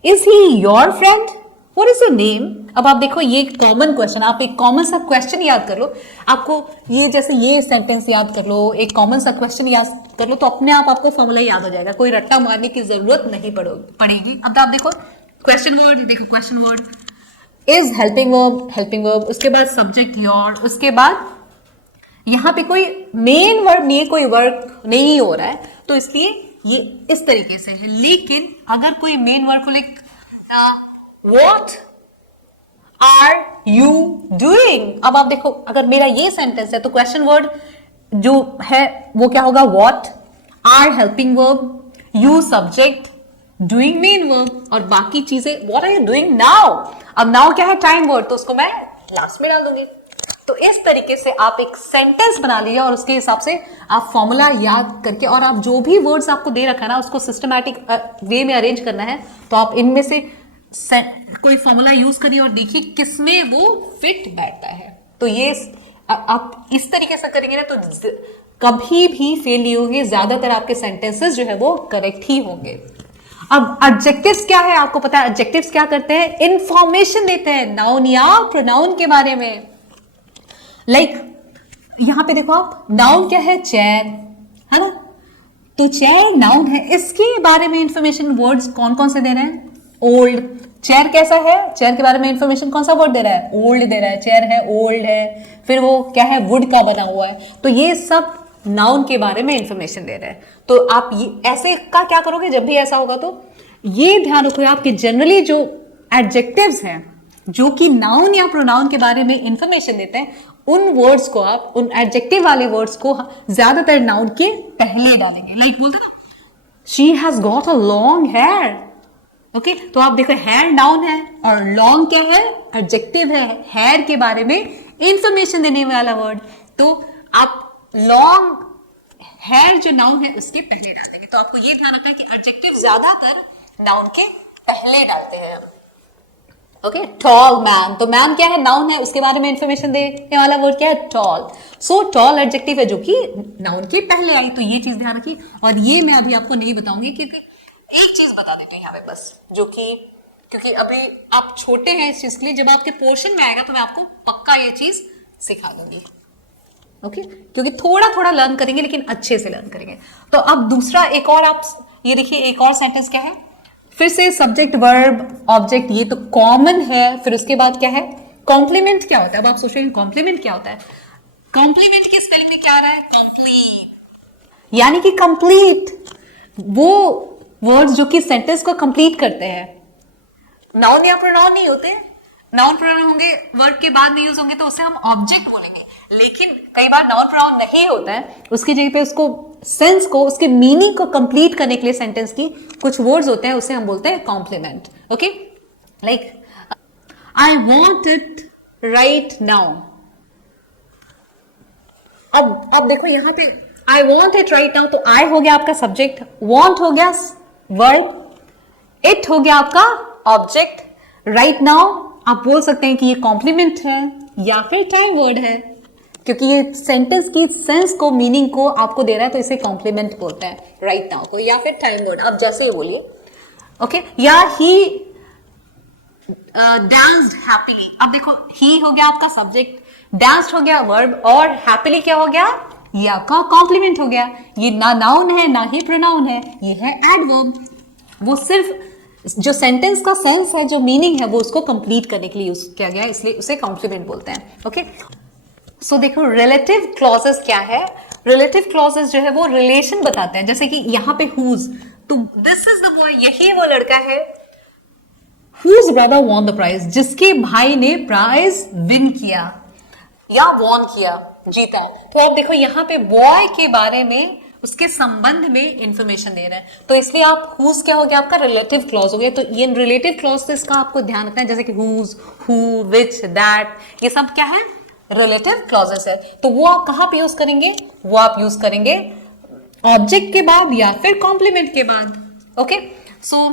is he your friend, what is your name. अब आप देखो ये कॉमन क्वेश्चन, आप एक कॉमन सा क्वेश्चन याद कर लो। आपको ये जैसे ये सेंटेंस याद कर लो, एक कॉमन सा क्वेश्चन याद कर लो, तो अपने आप आपको फॉर्मूला याद हो जाएगा, कोई रट्टा मारने की जरूरत नहीं पड़ेगी। अब आप देखो क्वेश्चन वर्ड, देखो question word is helping verb, उसके बाद सब्जेक्ट योर, उसके बाद यहां पे कोई मेन वर्ब नहीं है, कोई वर्क नहीं हो रहा है, तो इसलिए ये इस तरीके से है। लेकिन अगर कोई मेन वर्ब को like what are you doing, अब आप देखो अगर मेरा ये सेंटेंस है तो क्वेश्चन वर्ड जो है वो क्या होगा, what, are helping verb, you subject, doing main verb, और बाकी चीजें what are you doing now. अब नाउ क्या है, टाइम वर्ड, तो उसको मैं लास्ट में डाल दूंगी। तो इस तरीके से आप एक सेंटेंस बना लीजिए और उसके हिसाब से आप फॉर्मूला याद करके, और आप जो भी वर्ड्स आपको दे रखा है ना उसको सिस्टमैटिक वे में अरेंज करना है। तो आप इनमें से कोई फॉर्मूला यूज करिए और देखिए किसमें वो फिट बैठता है। तो ये आप इस तरीके से करेंगे ना तो कभी भी फेल नहीं होंगे, ज्यादातर आपके सेंटेंसेस जो है वो करेक्ट ही होंगे। अब एडजेक्टिव्स क्या है, आपको पता है एडजेक्टिव्स क्या करते हैं, इंफॉर्मेशन देते हैं नाउन या प्रोनाउन के बारे में। लाइक यहां पे देखो आप, नाउन क्या है, चेयर है ना, तो चेयर नाउन है, इसके बारे में इंफॉर्मेशन वर्ड्स कौन कौन से दे रहे हैं, ओल्ड। चेयर कैसा है, चेयर के बारे में इंफॉर्मेशन कौन सा वर्ड दे रहा है, ओल्ड दे रहा है। चेयर है, ओल्ड है, फिर वो क्या है, वुड का बना हुआ है। तो ये सब नाउन के बारे में इंफॉर्मेशन दे रहे हैं। तो आप ये ऐसे का क्या करोगे, जब भी ऐसा होगा तो ये ध्यान रखोगे आप कि जनरली जो एडजेक्टिव्स हैं जो कि नाउन या प्रोनाउन के बारे में इंफॉर्मेशन देते हैं, उन वर्ड्स को आप, उन एडजेक्टिव वाले वर्ड्स को ज्यादातर नाउन के पहले डालेंगे। लाइक बोलते ना, she has got a long hair, okay, तो आप देखो हेयर नाउन है और लॉन्ग क्या है, एडजेक्टिव है, हेयर के बारे में इंफॉर्मेशन देने वाला वर्ड। तो आप लॉन्ग हेयर जो नाउन है उसके पहले डालेंगे। तो आपको ये ध्यान रखना है कि एडजेक्टिव ज्यादातर नाउन के पहले डालते हैं। ओके, टॉल मैन, तो मैन क्या है, नाउन है, उसके बारे में इंफॉर्मेशन देने वाला वर्ड क्या है, टॉल। सो टॉल एडजेक्टिव है जो कि नाउन के पहले आई। तो ये चीज ध्यान रखिए, और ये मैं अभी आपको नहीं बताऊंगी क्योंकि एक चीज बता देते हैं यहाँ पे बस, जो कि क्योंकि अभी आप छोटे हैं इस चीज के लिए, जब आपके पोर्शन में आएगा तो मैं आपको पक्का ये चीज सिखा दूंगी। ओके, क्योंकि थोड़ा थोड़ा लर्न करेंगे लेकिन अच्छे से लर्न करेंगे। तो अब दूसरा एक और आप ये देखिए, एक और सेंटेंस क्या है, फिर से सब्जेक्ट वर्ब ऑब्जेक्ट, ये तो कॉमन है। फिर उसके बाद क्या है, कॉम्प्लीमेंट क्या होता है। अब आप सोच रहे हैं कॉम्प्लीमेंट क्या होता है, कॉम्प्लीमेंट की स्पेलिंग में क्या आ रहा है, कंप्लीट, यानी कि कंप्लीट, वो वर्ड्स जो कि सेंटेंस को कंप्लीट करते हैं। नाउन या प्रोनाउन नहीं होते, नाउन प्रोनाउन होंगे वर्ड के बाद में यूज होंगे तो उसे हम ऑब्जेक्ट बोलेंगे। लेकिन कई बार नाउन प्रोनाउन नहीं होता है, उसकी जगह पे उसको सेंस को, उसके मीनिंग को कंप्लीट करने के लिए सेंटेंस की कुछ वर्ड्स होते हैं, उसे हम बोलते हैं complement. Okay, like I want it right now. अब देखो यहाँ पे I want it right now, तो आई हो गया आपका सब्जेक्ट, वॉन्ट हो गया वर्ब, इट हो गया आपका ऑब्जेक्ट, राइट नाउ आप बोल सकते हैं कि ये कॉम्प्लीमेंट है या फिर टाइम वर्ड है, क्योंकि ये सेंटेंस की सेंस को, मीनिंग को आपको दे रहा है, तो इसे कॉम्प्लीमेंट बोलते हैं, राइट नाउ को, या फिर टाइम वर्ड, आप जैसे ही बोलिए। ओके, या ही डांस्ड हैप्पीली। अब देखो ही हो गया आपका सब्जेक्ट, डांस्ड हो गया वर्ब, और हैप्पीली क्या हो गया, ये आपका कॉम्प्लीमेंट हो गया। ये ना नाउन है ना ही प्रोनाउन है, ये है एडवर्ब। वो सिर्फ जो सेंटेंस का सेंस है, जो मीनिंग है, वो उसको कंप्लीट करने के लिए यूज किया गया, इसलिए उसे कॉम्प्लीमेंट बोलते हैं। ओके, सो देखो रिलेटिव क्लॉजेस क्या है, रिलेटिव क्लॉजेस जो है वो रिलेशन बताते हैं। जैसे कि यहाँ पे हुज, तो दिस इज द बॉय, यही वो लड़का है, whose brother won the prize, जिसके भाई ने प्राइज विन किया या वॉन किया, जीता। तो आप देखो यहाँ पे बॉय के बारे में उसके संबंध में इंफॉर्मेशन दे रहे हैं, तो इसलिए आप हुज क्या हो गया आपका रिलेटिव क्लॉज हो गया। तो ये रिलेटिव क्लॉज से इसका आपको ध्यान रखना है, जैसे कि हुज, हु, विच, दैट, ये सब क्या है रिलेटिव क्लॉजेस है। तो वो आप कहां पे यूज करेंगे, वो आप यूज करेंगे ऑब्जेक्ट के बाद या फिर कॉम्प्लीमेंट के बाद। Okay, so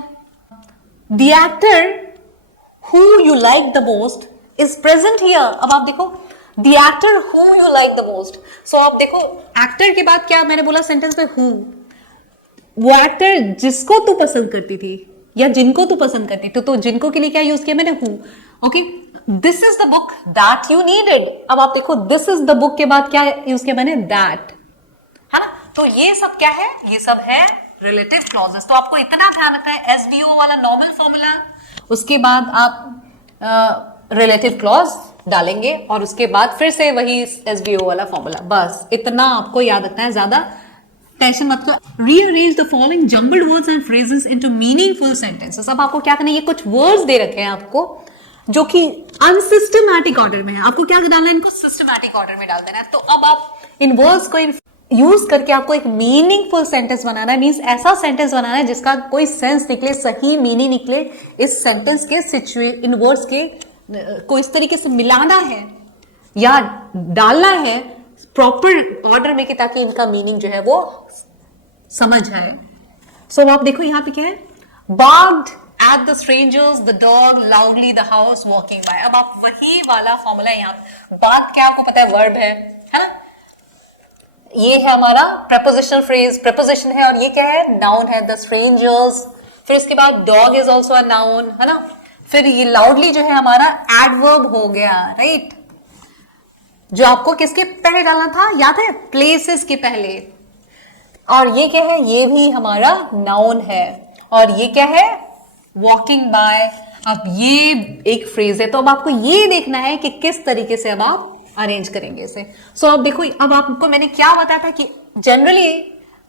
the actor who you like the most is present here। अब आप देखो the actor whom you like the most, so आप देखो actor के बाद क्या मैंने बोला सेंटेंस में who, वो एक्टर जिसको तू पसंद करती थी या जिनको तू पसंद करती थी, तो जिनको के लिए क्या यूज किया मैंने who। Okay, this is the book that you needed. अब आप देखो दिस इज द बुक के बाद क्या यूज किया मैंने दैट, है ना। तो ये सब क्या है, ये सब है रिलेटिव क्लॉजेस। तो आपको इतना ध्यान रखना है एसवीओ वाला नॉर्मल फॉर्मूला, उसके बाद आप रिलेटिव क्लॉज डालेंगे और उसके बाद फिर से वही एसवीओ वाला फॉर्मूला, बस इतना आपको याद रखना है, ज्यादा टेंशन मत लो। Rearrange the following jumbled words and phrases into meaningful sentences. अब आपको क्या करना है, ये कुछ वर्ड्स दे रखे हैं आपको जो कि अनसिस्टमैटिक ऑर्डर में है, आपको क्या डालना है, इनको सिस्टमैटिक ऑर्डर में डाल देना है। तो अब आप इन वर्ड्स को यूज करके आपको एक मीनिंगफुल सेंटेंस बनाना है, मींस ऐसा सेंटेंस बनाना है जिसका कोई सेंस निकले, सही मीनिंग निकले इस सेंटेंस के, इन वर्ड्स के को इस तरीके से मिलाना है या डालना है प्रॉपर ऑर्डर में कि ताकि इनका मीनिंग जो है वो समझ आए। सो आप देखो यहाँ पे क्या है, barked at the strangers, the dog loudly, the house walking by। अब आप वही वाला फॉर्मूला यहाँ पे, bark क्या आपको पता है वर्ब है ना, ये है हमारा prepositional phrase, preposition है, और ये क्या है noun है, the strangers। फिर इसके बाद dog is also a noun, है ना। फिर ये loudly जो है हमारा adverb हो गया, राइट, जो आपको किसके पहले डालना था याद है, places के पहले। और ये क्या है, ये भी हमारा noun है, और ये क्या है walking by। अब ये एक फ्रेज है, तो अब आपको ये देखना है कि किस तरीके से अब आप अरेंज करेंगे इसे। सो अब देखो, अब आपको मैंने क्या बताया था कि generally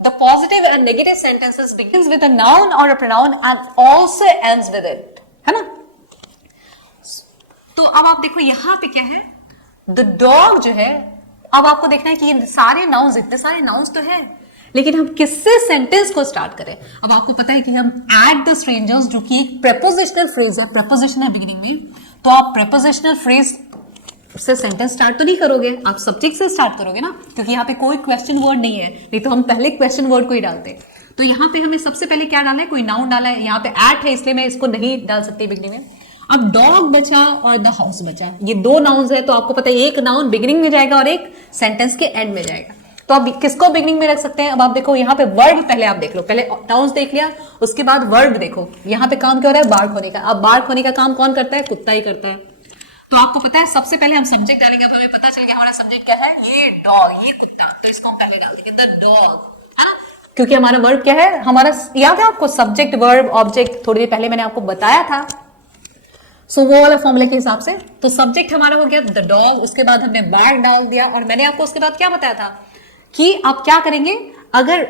the positive and negative sentences begins with a noun और a pronoun and also ends with it, है ना। तो अब आप देखो यहाँ पे क्या है, द डॉग जो है, अब आपको देखना है कि ये सारे नाउन्स, इतने सारे नाउन्स तो है, लेकिन हम किससे सेंटेंस को स्टार्ट करें। अब आपको पता है कि हम एट द स्ट्रेंजर्स, जो कि एक प्रेपोजिशनल फ्रेज है, प्रेपोजिशन है बिगिनिंग में, तो आप प्रेपोजिशनल फ्रेज से सेंटेंस स्टार्ट तो नहीं करोगे, आप सब्जेक्ट से स्टार्ट करोगे ना, क्योंकि यहाँ पे कोई क्वेश्चन वर्ड नहीं है, नहीं तो हम पहले क्वेश्चन वर्ड को ही डालते। तो यहाँ पे हमें सबसे पहले क्या डालना है, कोई नाउन डाला है, यहाँ पे एट है इसलिए मैं इसको नहीं डाल सकती बिगिनिंग में। अब डॉग बचा और द हाउस बचा, ये दो नाउन्स है, तो आपको पता है एक नाउन बिगिनिंग में जाएगा और एक सेंटेंस के एंड में जाएगा। तो आप किसको बिगिनिंग में रख सकते हैं। अब आप देखो यहाँ पे वर्ब पहले आप देख लो, पहले नाउन्स देख लिया, उसके बाद वर्ब देखो, यहाँ पे काम क्या हो रहा है, बार्क होने का। अब बार्क होने का काम कौन करता है, कुत्ता ही करता है। तो आपको पता है सबसे पहले हम सब्जेक्ट डालेंगे, अब हमें पता चल गया हमारा सब्जेक्ट क्या है, ये डॉग, ये कुत्ता, तो इसको हम पहले डाल देंगे द डॉग, है ना, क्योंकि हमारा वर्ब क्या है, हमारा याद है आपको सब्जेक्ट वर्ब ऑब्जेक्ट, थोड़ी देर पहले मैंने आपको बताया था। सो वो वाला फॉर्मूला के हिसाब से तो सब्जेक्ट हमारा हो गया द डॉग, उसके बाद हमने बार्क डाल दिया, और मैंने आपको उसके बाद क्या बताया था कि आप क्या करेंगे, अगर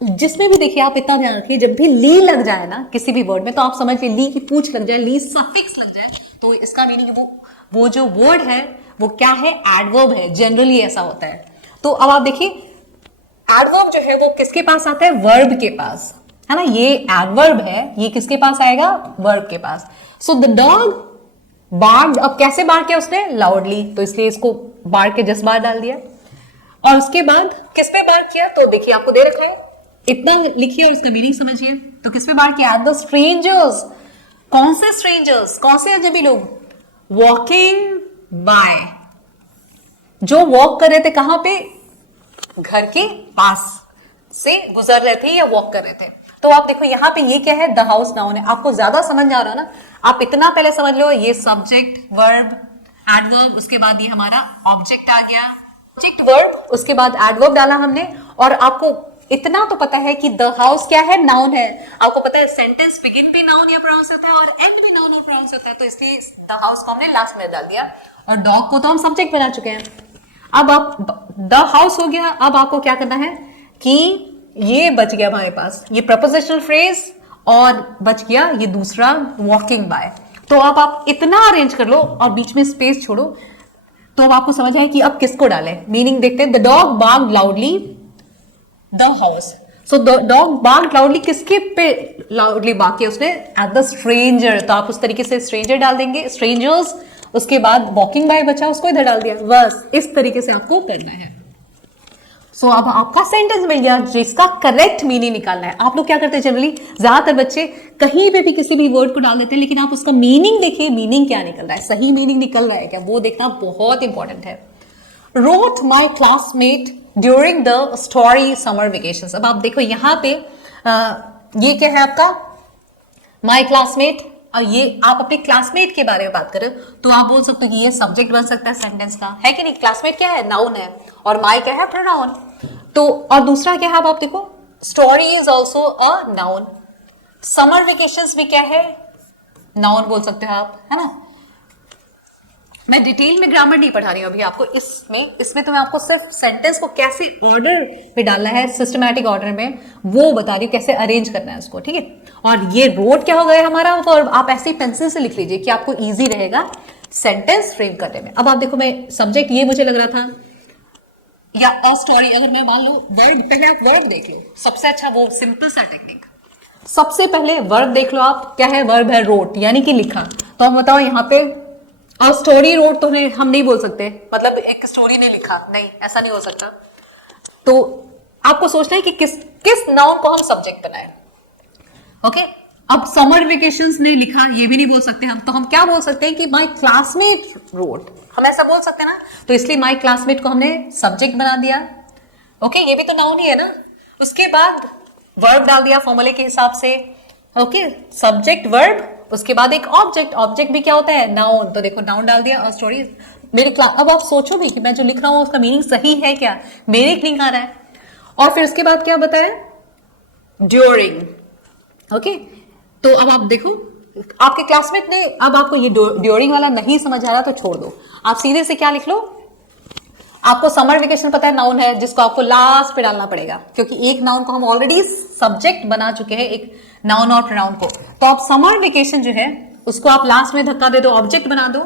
जिसमें भी देखिए आप इतना ध्यान रखिए, जब भी ली लग जाए ना किसी भी वर्ड में, तो आप समझिए ली की पूंछ लग जाए, ली सफिक्स लग जाए, तो इसका मीनिंग वो जो वर्ड है वो क्या है, एडवर्ब है, जनरली ऐसा होता है। तो अब आप देखिए एडवर्ब जो है वो किसके पास आता है, वर्ब के पास, है ना, ये एडवर्ब है, ये किसके पास आएगा, वर्ब के पास। सो द डॉग बार्क्ड, अब कैसे बार्क किया उसने, लाउडली, तो इसलिए इसको बार्क के जस्ट बार डाल दिया। और उसके बाद किस पे बार्क किया, तो देखिए आपको दे रखा है, इतना लिखिए और इसका मीनिंग समझिए। तो किस पे बार्क किया, एट द स्ट्रेंजर्स, कौन से स्ट्रेंजर्स, कौन से अजनबी लोग, वॉकिंग बाय, जो वॉक कर रहे थे, कहां पे, घर के पास से गुजर रहे थे या वॉक कर रहे थे। तो आप देखो यहाँ पे ये क्या है, द हाउस नाउन है, आपको ज्यादा समझ आ रहा है ना, आप इतना पहले समझ लो, ये सब्जेक्ट वर्ब एडवर्ब, उसके बाद ये हमारा ऑब्जेक्ट आ गया, सब्जेक्ट वर्ब, उसके बाद एडवर्ब डाला हमने, और आपको इतना तो पता है कि द हाउस क्या है, नाउन है, आपको पता है सेंटेंस बिगिन भी नाउन या प्रोनाउंस होता है और एंड भी नाउन और प्रोनाउंस होता है, तो इसलिए द हाउस को हमने लास्ट में डाल दिया, और डॉग को तो हम सब्जेक्ट बना चुके हैं। अब आप द हाउस हो गया, अब आपको क्या करना है कि ये बच गया हमारे पास, ये प्रपोजिशनल फ्रेज, और बच गया ये दूसरा वॉकिंग बाय। तो अब आप इतना अरेंज कर लो और बीच में स्पेस छोड़ो, तो अब आपको समझ आए कि अब किसको डालें, मीनिंग देखते हैं। The dog barked loudly the house. So dog barked loudly, किसके पे लाउडली बार्क किया उसने? At the stranger. तो आप उस तरीके से स्ट्रेंजर डाल देंगे, स्ट्रेंजर्स, उसके बाद वॉकिंग बाय बचा उसको इधर डाल दिया, बस इस तरीके से आपको करना है। सो अब आपका सेंटेंस मिल गया जिसका करेक्ट मीनिंग निकालना है। आप लोग क्या करते हैं जनरली, ज्यादातर बच्चे कहीं पे भी किसी भी वर्ड को डाल देते हैं, लेकिन आप उसका मीनिंग देखिए, मीनिंग क्या निकल रहा है, सही मीनिंग निकल रहा है क्या, वो देखना बहुत इंपॉर्टेंट है। Road my classmate during the story summer vacation. अब आप देखो यहाँ पे ये क्या है आपका माई क्लासमेट, और ये आप अपने क्लासमेट के बारे में बात करें तो आप बोल सकते हो कि ये सब्जेक्ट बन सकता है सेंटेंस का, है कि नहीं? क्लासमेट क्या है? नाउन है, और माई क्या है? प्रोनाउन। तो और दूसरा क्या है, आप देखो story is also a noun, summer vacations भी क्या है? नाउन बोल सकते हो आप, है ना? मैं डिटेल में ग्रामर नहीं पढ़ा रही हूं अभी आपको, इसमें तो मैं आपको सिर्फ सेंटेंस को कैसे ऑर्डर में डालना है, सिस्टमैटिक ऑर्डर में, वो बता रही हूँ कैसे अरेंज करना है उसको, ठीक है? और ये रोड क्या हो गया हमारा, और आप ऐसे ही पेंसिल से लिख लीजिए कि आपको इजी रहेगा सेंटेंस फ्रेम करने में। अब आप देखो, मैं सब्जेक्ट ये मुझे लग रहा था, या अ स्टोरी, अगर मैं मान लो वर्ब, पहले आप वर्ब देख लो, सबसे अच्छा वो सिंपल सा टेक्निक, सबसे पहले वर्ब देख लो आप, क्या है? वर्ब है रोट, यानी कि लिखा। तो हम बताओ यहाँ पे और स्टोरी रोट तो हम नहीं बोल सकते, मतलब एक स्टोरी ने लिखा, नहीं, ऐसा नहीं हो सकता। तो आपको सोचना है कि किस नाउन को हम सब्जेक्ट बनाए, ओके? अब समर वेकेशंस ने लिखा, ये भी नहीं बोल सकते हम, तो हम क्या बोल सकते हैं कि माय क्लासमेट रोट, हम ऐसा बोल सकते हैं ना? तो इसलिए माय क्लासमेट को हमने सब्जेक्ट बना दिया, ओके? ये भी तो नाउन ही है ना। उसके बाद वर्ब डाल दिया फॉर्मूले के हिसाब से, ओके? सब्जेक्ट वर्ब, उसके बाद एक ऑब्जेक्ट, ऑब्जेक्ट भी क्या होता है? नाउन। तो देखो नाउन डाल दिया और स्टोरी मेरे क्लास। अब आप सोचो भी कि मैं जो लिख रहा हूं उसका मीनिंग सही है क्या, मेरे क्लिक आ रहा है। और फिर उसके बाद क्या बताया? During, okay? तो अब आप देखो आपके क्लासमेट ने, अब आपको ये ड्यूरिंग वाला नहीं समझ आ रहा तो छोड़ दो, आप सीधे से क्या लिख लो, आपको समर वेकेशन पता है नाउन है, जिसको आपको लास्ट पे डालना पड़ेगा, क्योंकि एक नाउन को हम ऑलरेडी सब्जेक्ट बना चुके हैं, एक नाउन और प्रोनाउन को। तो आप समर वेकेशन जो है उसको आप लास्ट में धक्का दे दो, ऑब्जेक्ट बना दो,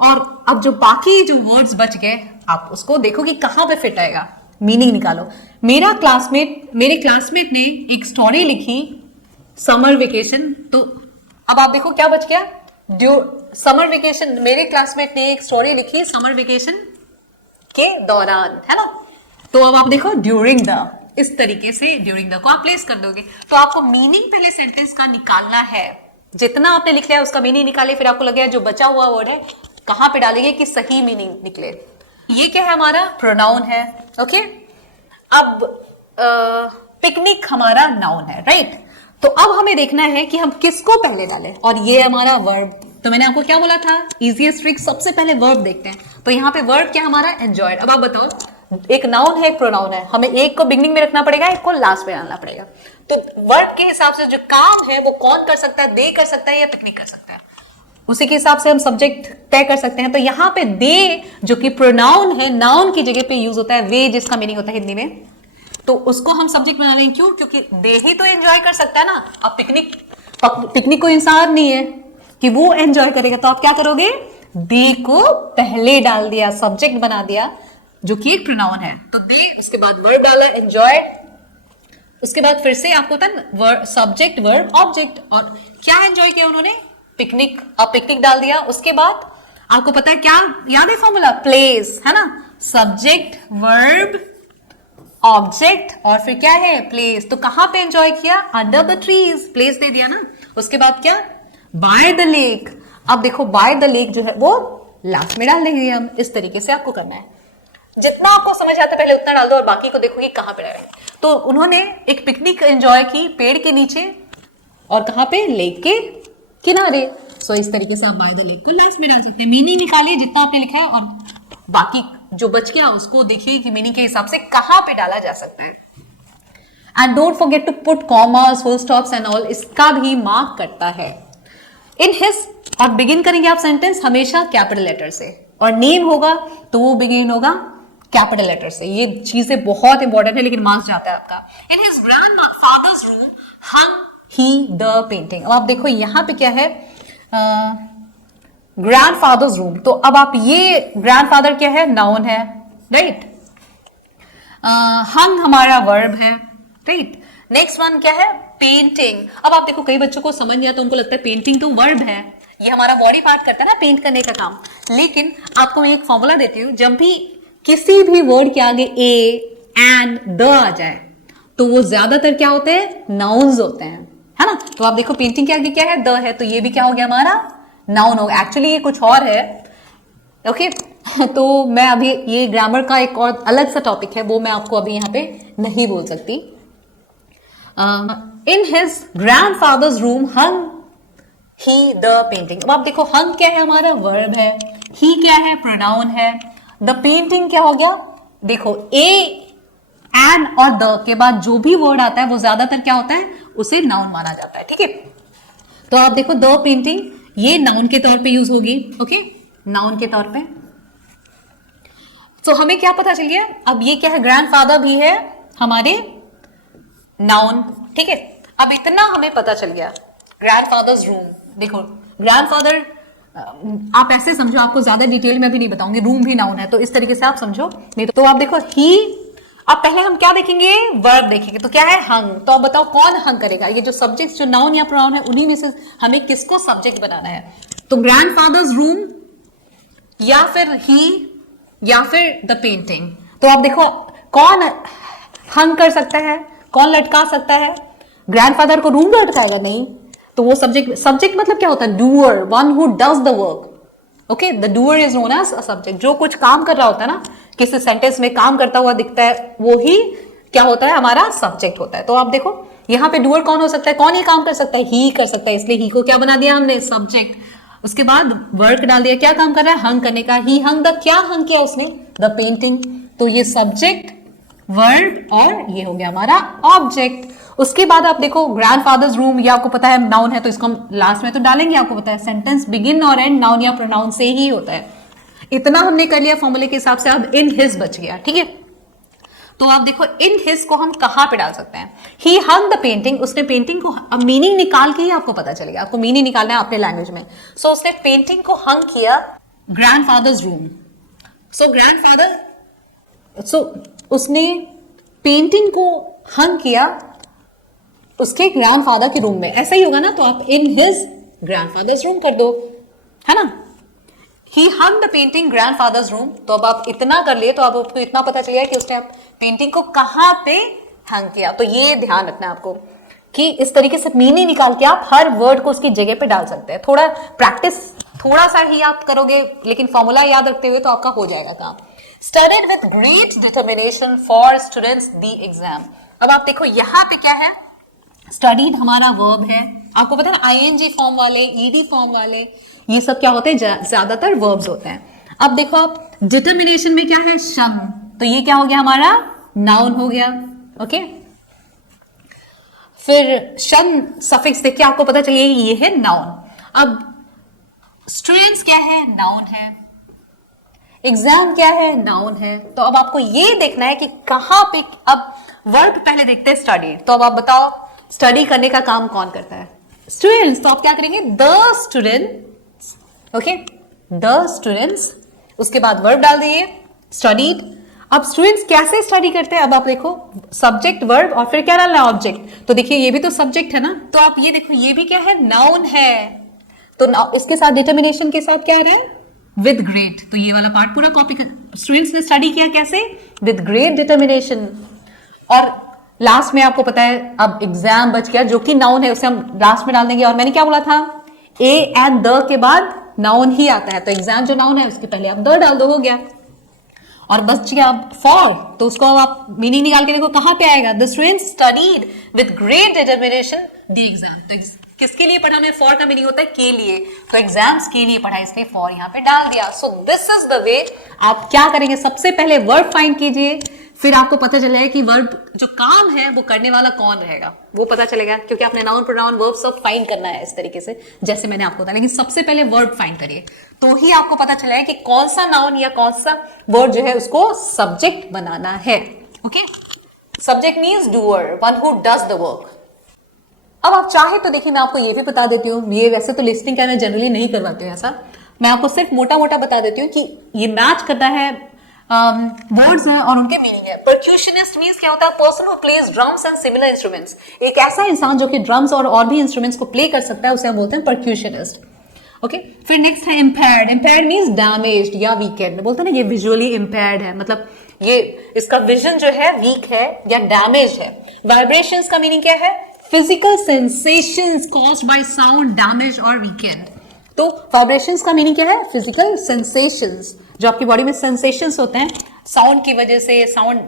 और अब जो बाकी जो वर्ड्स बच गए आप उसको देखो कि कहां पे फिट आएगा, मीनिंग निकालो। मेरे क्लासमेट ने एक स्टोरी लिखी समर वेकेशन, तो अब आप देखो क्या बच गया? समर वेकेशन, मेरे क्लासमेट ने एक स्टोरी लिखी समर वेकेशन के दौरान, है ना? तो अब आप देखो ड्यूरिंग द, इस तरीके से ड्यूरिंग द को आप प्लेस कर दोगे। तो आपको मीनिंग पहले सेंटेंस का निकालना है, जितना आपने लिख लिया उसका मीनिंग निकाले, फिर आपको लगेगा जो बचा हुआ वर्ड है कहां पे डालेंगे कि सही मीनिंग निकले। ये क्या है? हमारा प्रोनाउन है, ओके? अब पिकनिक हमारा नाउन है, राइट? तो अब हमें देखना है कि हम किसको पहले डालें, और ये हमारा वर्ब। तो मैंने आपको क्या बोला था, इजीएस्ट ट्रिक, सबसे पहले वर्ब देखते हैं। तो यहाँ पे वर्ब क्या हमारा? एंजॉयड। अब आप बताओ, एक नाउन है, एक प्रोनाउन है, हमें एक को बिगनिंग में रखना पड़ेगा, एक को लास्ट में डालना पड़ेगा। तो वर्ब के हिसाब से जो काम है वो कौन कर सकता है? दे कर सकता है या पिकनिक कर सकता है, उसी के हिसाब से हम सब्जेक्ट तय कर सकते हैं। तो यहाँ पे दे जो कि प्रोनाउन है, नाउन की जगह पे यूज होता है, वे जिसका मीनिंग होता है हिंदी में, तो उसको हम सब्जेक्ट बना लेंगे। क्यों? क्योंकि दे ही तो एंजॉय कर सकता है ना। अब पिकनिक को इंसान नहीं है कि वो एंजॉय करेगा, तो आप क्या करोगे? दे को पहले डाल दिया, सब्जेक्ट बना दिया, जो कि एक प्रोनाउन है। तो दे, उसके बाद वर्ब डाला एंजॉयड, उसके बाद फिर से आपको था सब्जेक्ट वर्ब ऑब्जेक्ट, और क्या एंजॉय किया उन्होंने? पिकनिक। अब पिकनिक डाल दिया, उसके बाद आपको पता है क्या याद है फॉर्मूला? प्लेस, है ना? सब्जेक्ट वर्ब ऑब्जेक्ट और फिर क्या है? प्लेस। तो कहां पे एंजॉय किया? Under the trees, place they दिया ना। उसके बाद क्या? By the lake. अब देखो बाय द लेक जो है वो लास्ट में डाल देंगे हम, इस तरीके से आपको करना है। जितना आपको समझ आता है पहले उतना डाल दो, और बाकी को देखो कि कहां पे डाले। तो उन्होंने एक पिकनिक एंजॉय की पेड़ के नीचे, और कहां पे? लेक के किनारे। सो इस तरीके से आप बाय द लेक को लास्ट में डाल सकते हैं। मीनिंग निकालिए जितना आपने लिखा है, और बाकी जो बच गया उसको देखिए कि मीनिंग के हिसाब से कहां पे डाला जा सकता है। And don't forget to put commas, full stops and all, इसका भी मार्क करता है। इन हिज, और बिगिन करेंगे आप सेंटेंस हमेशा कैपिटल लेटर से, और नेम होगा तो वो बिगिन होगा कैपिटल लेटर से। ये चीजें बहुत इंपॉर्टेंट है, लेकिन मार्क्स जाता है आपका। In his grandfathers room hung he the painting. अब आप देखो यहाँ पे क्या है? Grandfathers room. तो अब आप ये ग्रैंडफादर क्या है? नाउन है, राइट? हंग हमारा वर्ब है, राइट। नेक्स्ट वन क्या है, पेंटिंग। अब आप देखो कई बच्चों को समझ नहीं आता, उनको लगता है पेंटिंग तो वर्ब है, ये हमारा बॉडी पार्ट करता है ना पेंट करने का काम। लेकिन आपको मैं एक फॉर्मूला देती हूँ, जब भी किसी भी वर्ड के आगे ए एंड द आ जाए तो वो ज्यादातर क्या होते हैं, नाउन्स होते हैं, है ना। तो आप देखो पेंटिंग के आगे क्या है, द है, तो ये भी क्या हो गया हमारा, नाउन होगा। एक्चुअली ये कुछ और है, ओके तो मैं अभी ये ग्रामर का एक और अलग सा टॉपिक है, वो मैं आपको अभी यहाँ पे नहीं बोल सकती। In his grandfathers room hung he the painting. अब आप देखो हंग क्या है, हमारा वर्ब है, ही क्या है, प्रोनाउन है, द पेंटिंग क्या हो गया, देखो ए एन और द के बाद जो भी वर्ड आता है वो ज्यादातर क्या होता है, उसे नाउन माना जाता है, ठीक है। तो आप देखो द पेंटिंग ये नाउन के तौर पे यूज होगी, ओके, नाउन के तौर पे। तो हमें क्या पता चल गया, अब ये क्या है, ग्रैंडफादर भी है हमारे नाउन, ठीक है। अब इतना हमें पता चल गया, ग्रैंडफादर्स रूम। देखो ग्रैंडफादर आप ऐसे समझो, आपको ज्यादा डिटेल में भी नहीं बताऊंगी, रूम भी नाउन है तो इस तरीके से आप समझो। नहीं तो आप देखो ही, अब पहले हम क्या देखेंगे, वर्ब देखेंगे। तो क्या है, हंग। तो अब बताओ कौन हंग करेगा, ये जो सब्जेक्ट जो नाउन या प्रोनाउन है उन्हीं में से हमें किसको सब्जेक्ट बनाना है। तो ग्रैंडफादर्स रूम या फिर ही या फिर द पेंटिंग। तो आप देखो कौन हंग कर सकता है, कौन लटका सकता है, ग्रैंडफादर को रूम लटकाएगा नहीं, तो वो सब्जेक्ट मतलब क्या होता है, doer, one who does the work, okay. The doer is known as a subject. जो कुछ काम कर रहा होता है ना, किसी सेंटेंस में काम करता हुआ दिखता है, वो ही क्या होता है, हमारा सब्जेक्ट होता है। तो आप देखो यहाँ पे डूअर कौन हो सकता है, कौन ये काम कर सकता है, ही कर सकता है, इसलिए ही को क्या बना दिया हमने, सब्जेक्ट। उसके बाद वर्क डाल दिया, क्या काम कर रहा है, हंग करने का, ही हंग द, क्या हंग किया उसने, द पेंटिंग। तो ये सब्जेक्ट, वर्ब और ये हो गया हमारा ऑब्जेक्ट। उसके बाद आप देखो ग्रैंडफादर्स रूम, ये आपको पता है नाउन है तो इसको हम लास्ट में तो डालेंगे, आपको पता है सेंटेंस बिगिन और एंड नाउन या प्रोनाउन से ही होता है। इतना हमने कर लिया फॉर्मूले के हिसाब से। अब इन हिज बच गया, ठीक है। तो आप देखो इन हिज को हम कहां पे डाल सकते हैं, ही हंग द पेंटिंग, उसने पेंटिंग को, अब मीनिंग निकाल के ही आपको पता चलेगा, आपको मीनिंग निकालना है अपने लैंग्वेज में। सो उसने पेंटिंग को हंग किया ग्रैंडफादर्स रूम। सो उसने पेंटिंग को हंग किया उसके ग्रैंडफादर के रूम में, ऐसा ही होगा ना। तो आप इन हिज ग्रैंडफादर्स रूम कर दो, है ना। ही हंग द पेंटिंग ग्रैंडफादर्स रूम। तो अब आप इतना कर लिए तो अब आपको इतना पता चल गया कि उसने पेंटिंग को कहां पे हंग किया। तो ये ध्यान रखना है आपको कि इस तरीके से मीनिंग निकाल के आप हर वर्ड को उसकी जगह पे डाल सकते हैं। थोड़ा प्रैक्टिस थोड़ा सा ही आप करोगे, लेकिन फॉर्मूला याद रखते हुए तो आपका हो जाएगा काम। Studied with great determination for students the exam. अब आप देखो यहाँ पे क्या है, स्टडीड हमारा वर्ब है, आपको पता है आईएनजी फॉर्म वाले, ईडी फॉर्म वाले, ये सब क्या होते हैं, ज्यादातर वर्ब्स होते हैं। अब देखो आप डिटर्मिनेशन में क्या है, शन, तो ये क्या हो गया हमारा, नाउन हो गया, ओके। फिर शन सफिक्स देख के आपको पता चलिए ये है नाउन। अब स्टूडेंट्स क्या है, नाउन है, एग्जाम क्या है, नाउन है। तो अब आपको ये देखना है कि कहां पे, अब वर्ब पहले देखते हैं स्टडीड। तो अब आप बताओ स्टडी करने का काम कौन करता है, स्टूडेंट्स। तो आप क्या करेंगे, the students, okay, the students. उसके बाद वर्ब डाल दिए स्टडीड। अब स्टूडेंट्स कैसे स्टडी करते हैं, अब आप देखो सब्जेक्ट, वर्ब और फिर क्या डालना है, ऑब्जेक्ट। तो देखिए ये भी तो सब्जेक्ट है ना, तो आप ये देखो ये भी क्या है, नाउन है। तो इसके साथ डिटर्मिनेशन के साथ क्या आ रहा है, विद ग्रेट। तो ये वाला पार्ट पूरा कॉपी कर, स्टूडेंट्स ने स्टडी किया कैसे, विद ग्रेट डिटर्मिनेशन। और लास्ट में आपको पता है अब एग्जाम बच गया, जो कि नाउन है, उसे हम लास्ट में डाल देंगे। और मैंने क्या बोला था, ए एंड द के बाद नाउन ही आता है, तो एग्जाम जो नाउन है उसके पहले आप द डाल दो, हो गया। और बच गया अब फॉर, तो उसको आप मीनिंग निकाल के देखो कहां पे आएगा, the students studied with great determination the exam. तो किसके लिए पढ़ा हमें, फॉर का मीनिंग होता है के लिए, तो एग्जाम्स के लिए पढ़ा, इसलिए फॉर यहाँ पे डाल दिया। सो दिस इज द वे आप क्या करेंगे, सबसे पहले वर्ब फाइंड कीजिए, फिर आपको पता चलेगा कि वर्ब जो काम है वो करने वाला कौन रहेगा, वो पता चलेगा, क्योंकि आपने नाउन प्रोनाउन वर्ब सब फाइंड करना है इस तरीके से जैसे मैंने आपको बताया। लेकिन सबसे पहले वर्ब फाइंड करिए, तो ही आपको पता चलेगा कि कौन सा नाउन या कौन सा वर्ड जो है उसको सब्जेक्ट बनाना है, okay. Subject means doer, one who does the work. अब आप चाहे तो देखिए मैं आपको ये भी बता देती हूँ, ये वैसे तो लिस्टिंग का मैं जनरली नहीं करवाती हूँ ऐसा, मैं आपको सिर्फ मोटा मोटा बता देती हूँ कि ये मैच करता है वर्ड्स हैं और उनके मीनिंग है। परक्यूशनिस्ट मींस क्या होता है? Person who plays drums and similar instruments. एक ऐसा इंसान जो कि ड्रम्स और भी इंस्ट्रूमेंट्स को प्ले कर सकता है, उसे हम बोलते हैं परक्यूशनिस्ट। ओके, फिर नेक्स्ट है इम्पेयर्ड। इम्पेयर्ड मींस डैमेज्ड या वीकेंड। बोलते हैं ना ये विजुअली इम्पेयर्ड है, मतलब ये इसका विजन जो है वीक है या डैमेज है। वाइब्रेशंस का मीनिंग क्या है? Physical sensations caused by sound damage और वीकेंड। तो वाइब्रेशंस का मीनिंग क्या है? फिजिकल सेंसेशंस, जो आपकी बॉडी में सेंसेशंस होते हैं साउंड की वजह से, साउंड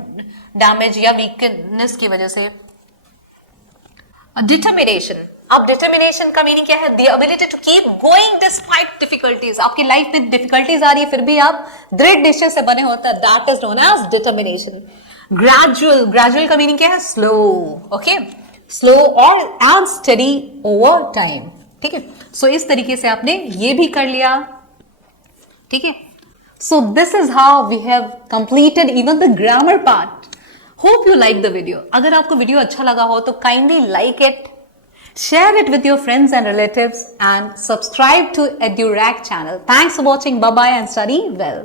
डैमेज या वीकनेस की वजह से। डिटर्मिनेशन। अब डिटर्मिनेशन का मीनिंग क्या है? The ability to keep going despite difficulties. आपकी लाइफ में डिफिकल्टीज आ रही है फिर भी आप दृढ़ निश्चय से बने होते हैं, that is known as determination. Gradual. Gradual का मीनिंग क्या है? स्लो। ओके, स्लो और एंड स्टडी ओवर टाइम। ठीक है, सो इस तरीके से आपने ये भी कर लिया। ठीक है, so this is how we have completed even the grammar part. Hope you like the video. अगर आपको वीडियो अच्छा लगा हो तो kindly like it, share it with your friends and relatives, and subscribe to EduRack channel. Thanks for watching. Bye bye and study well.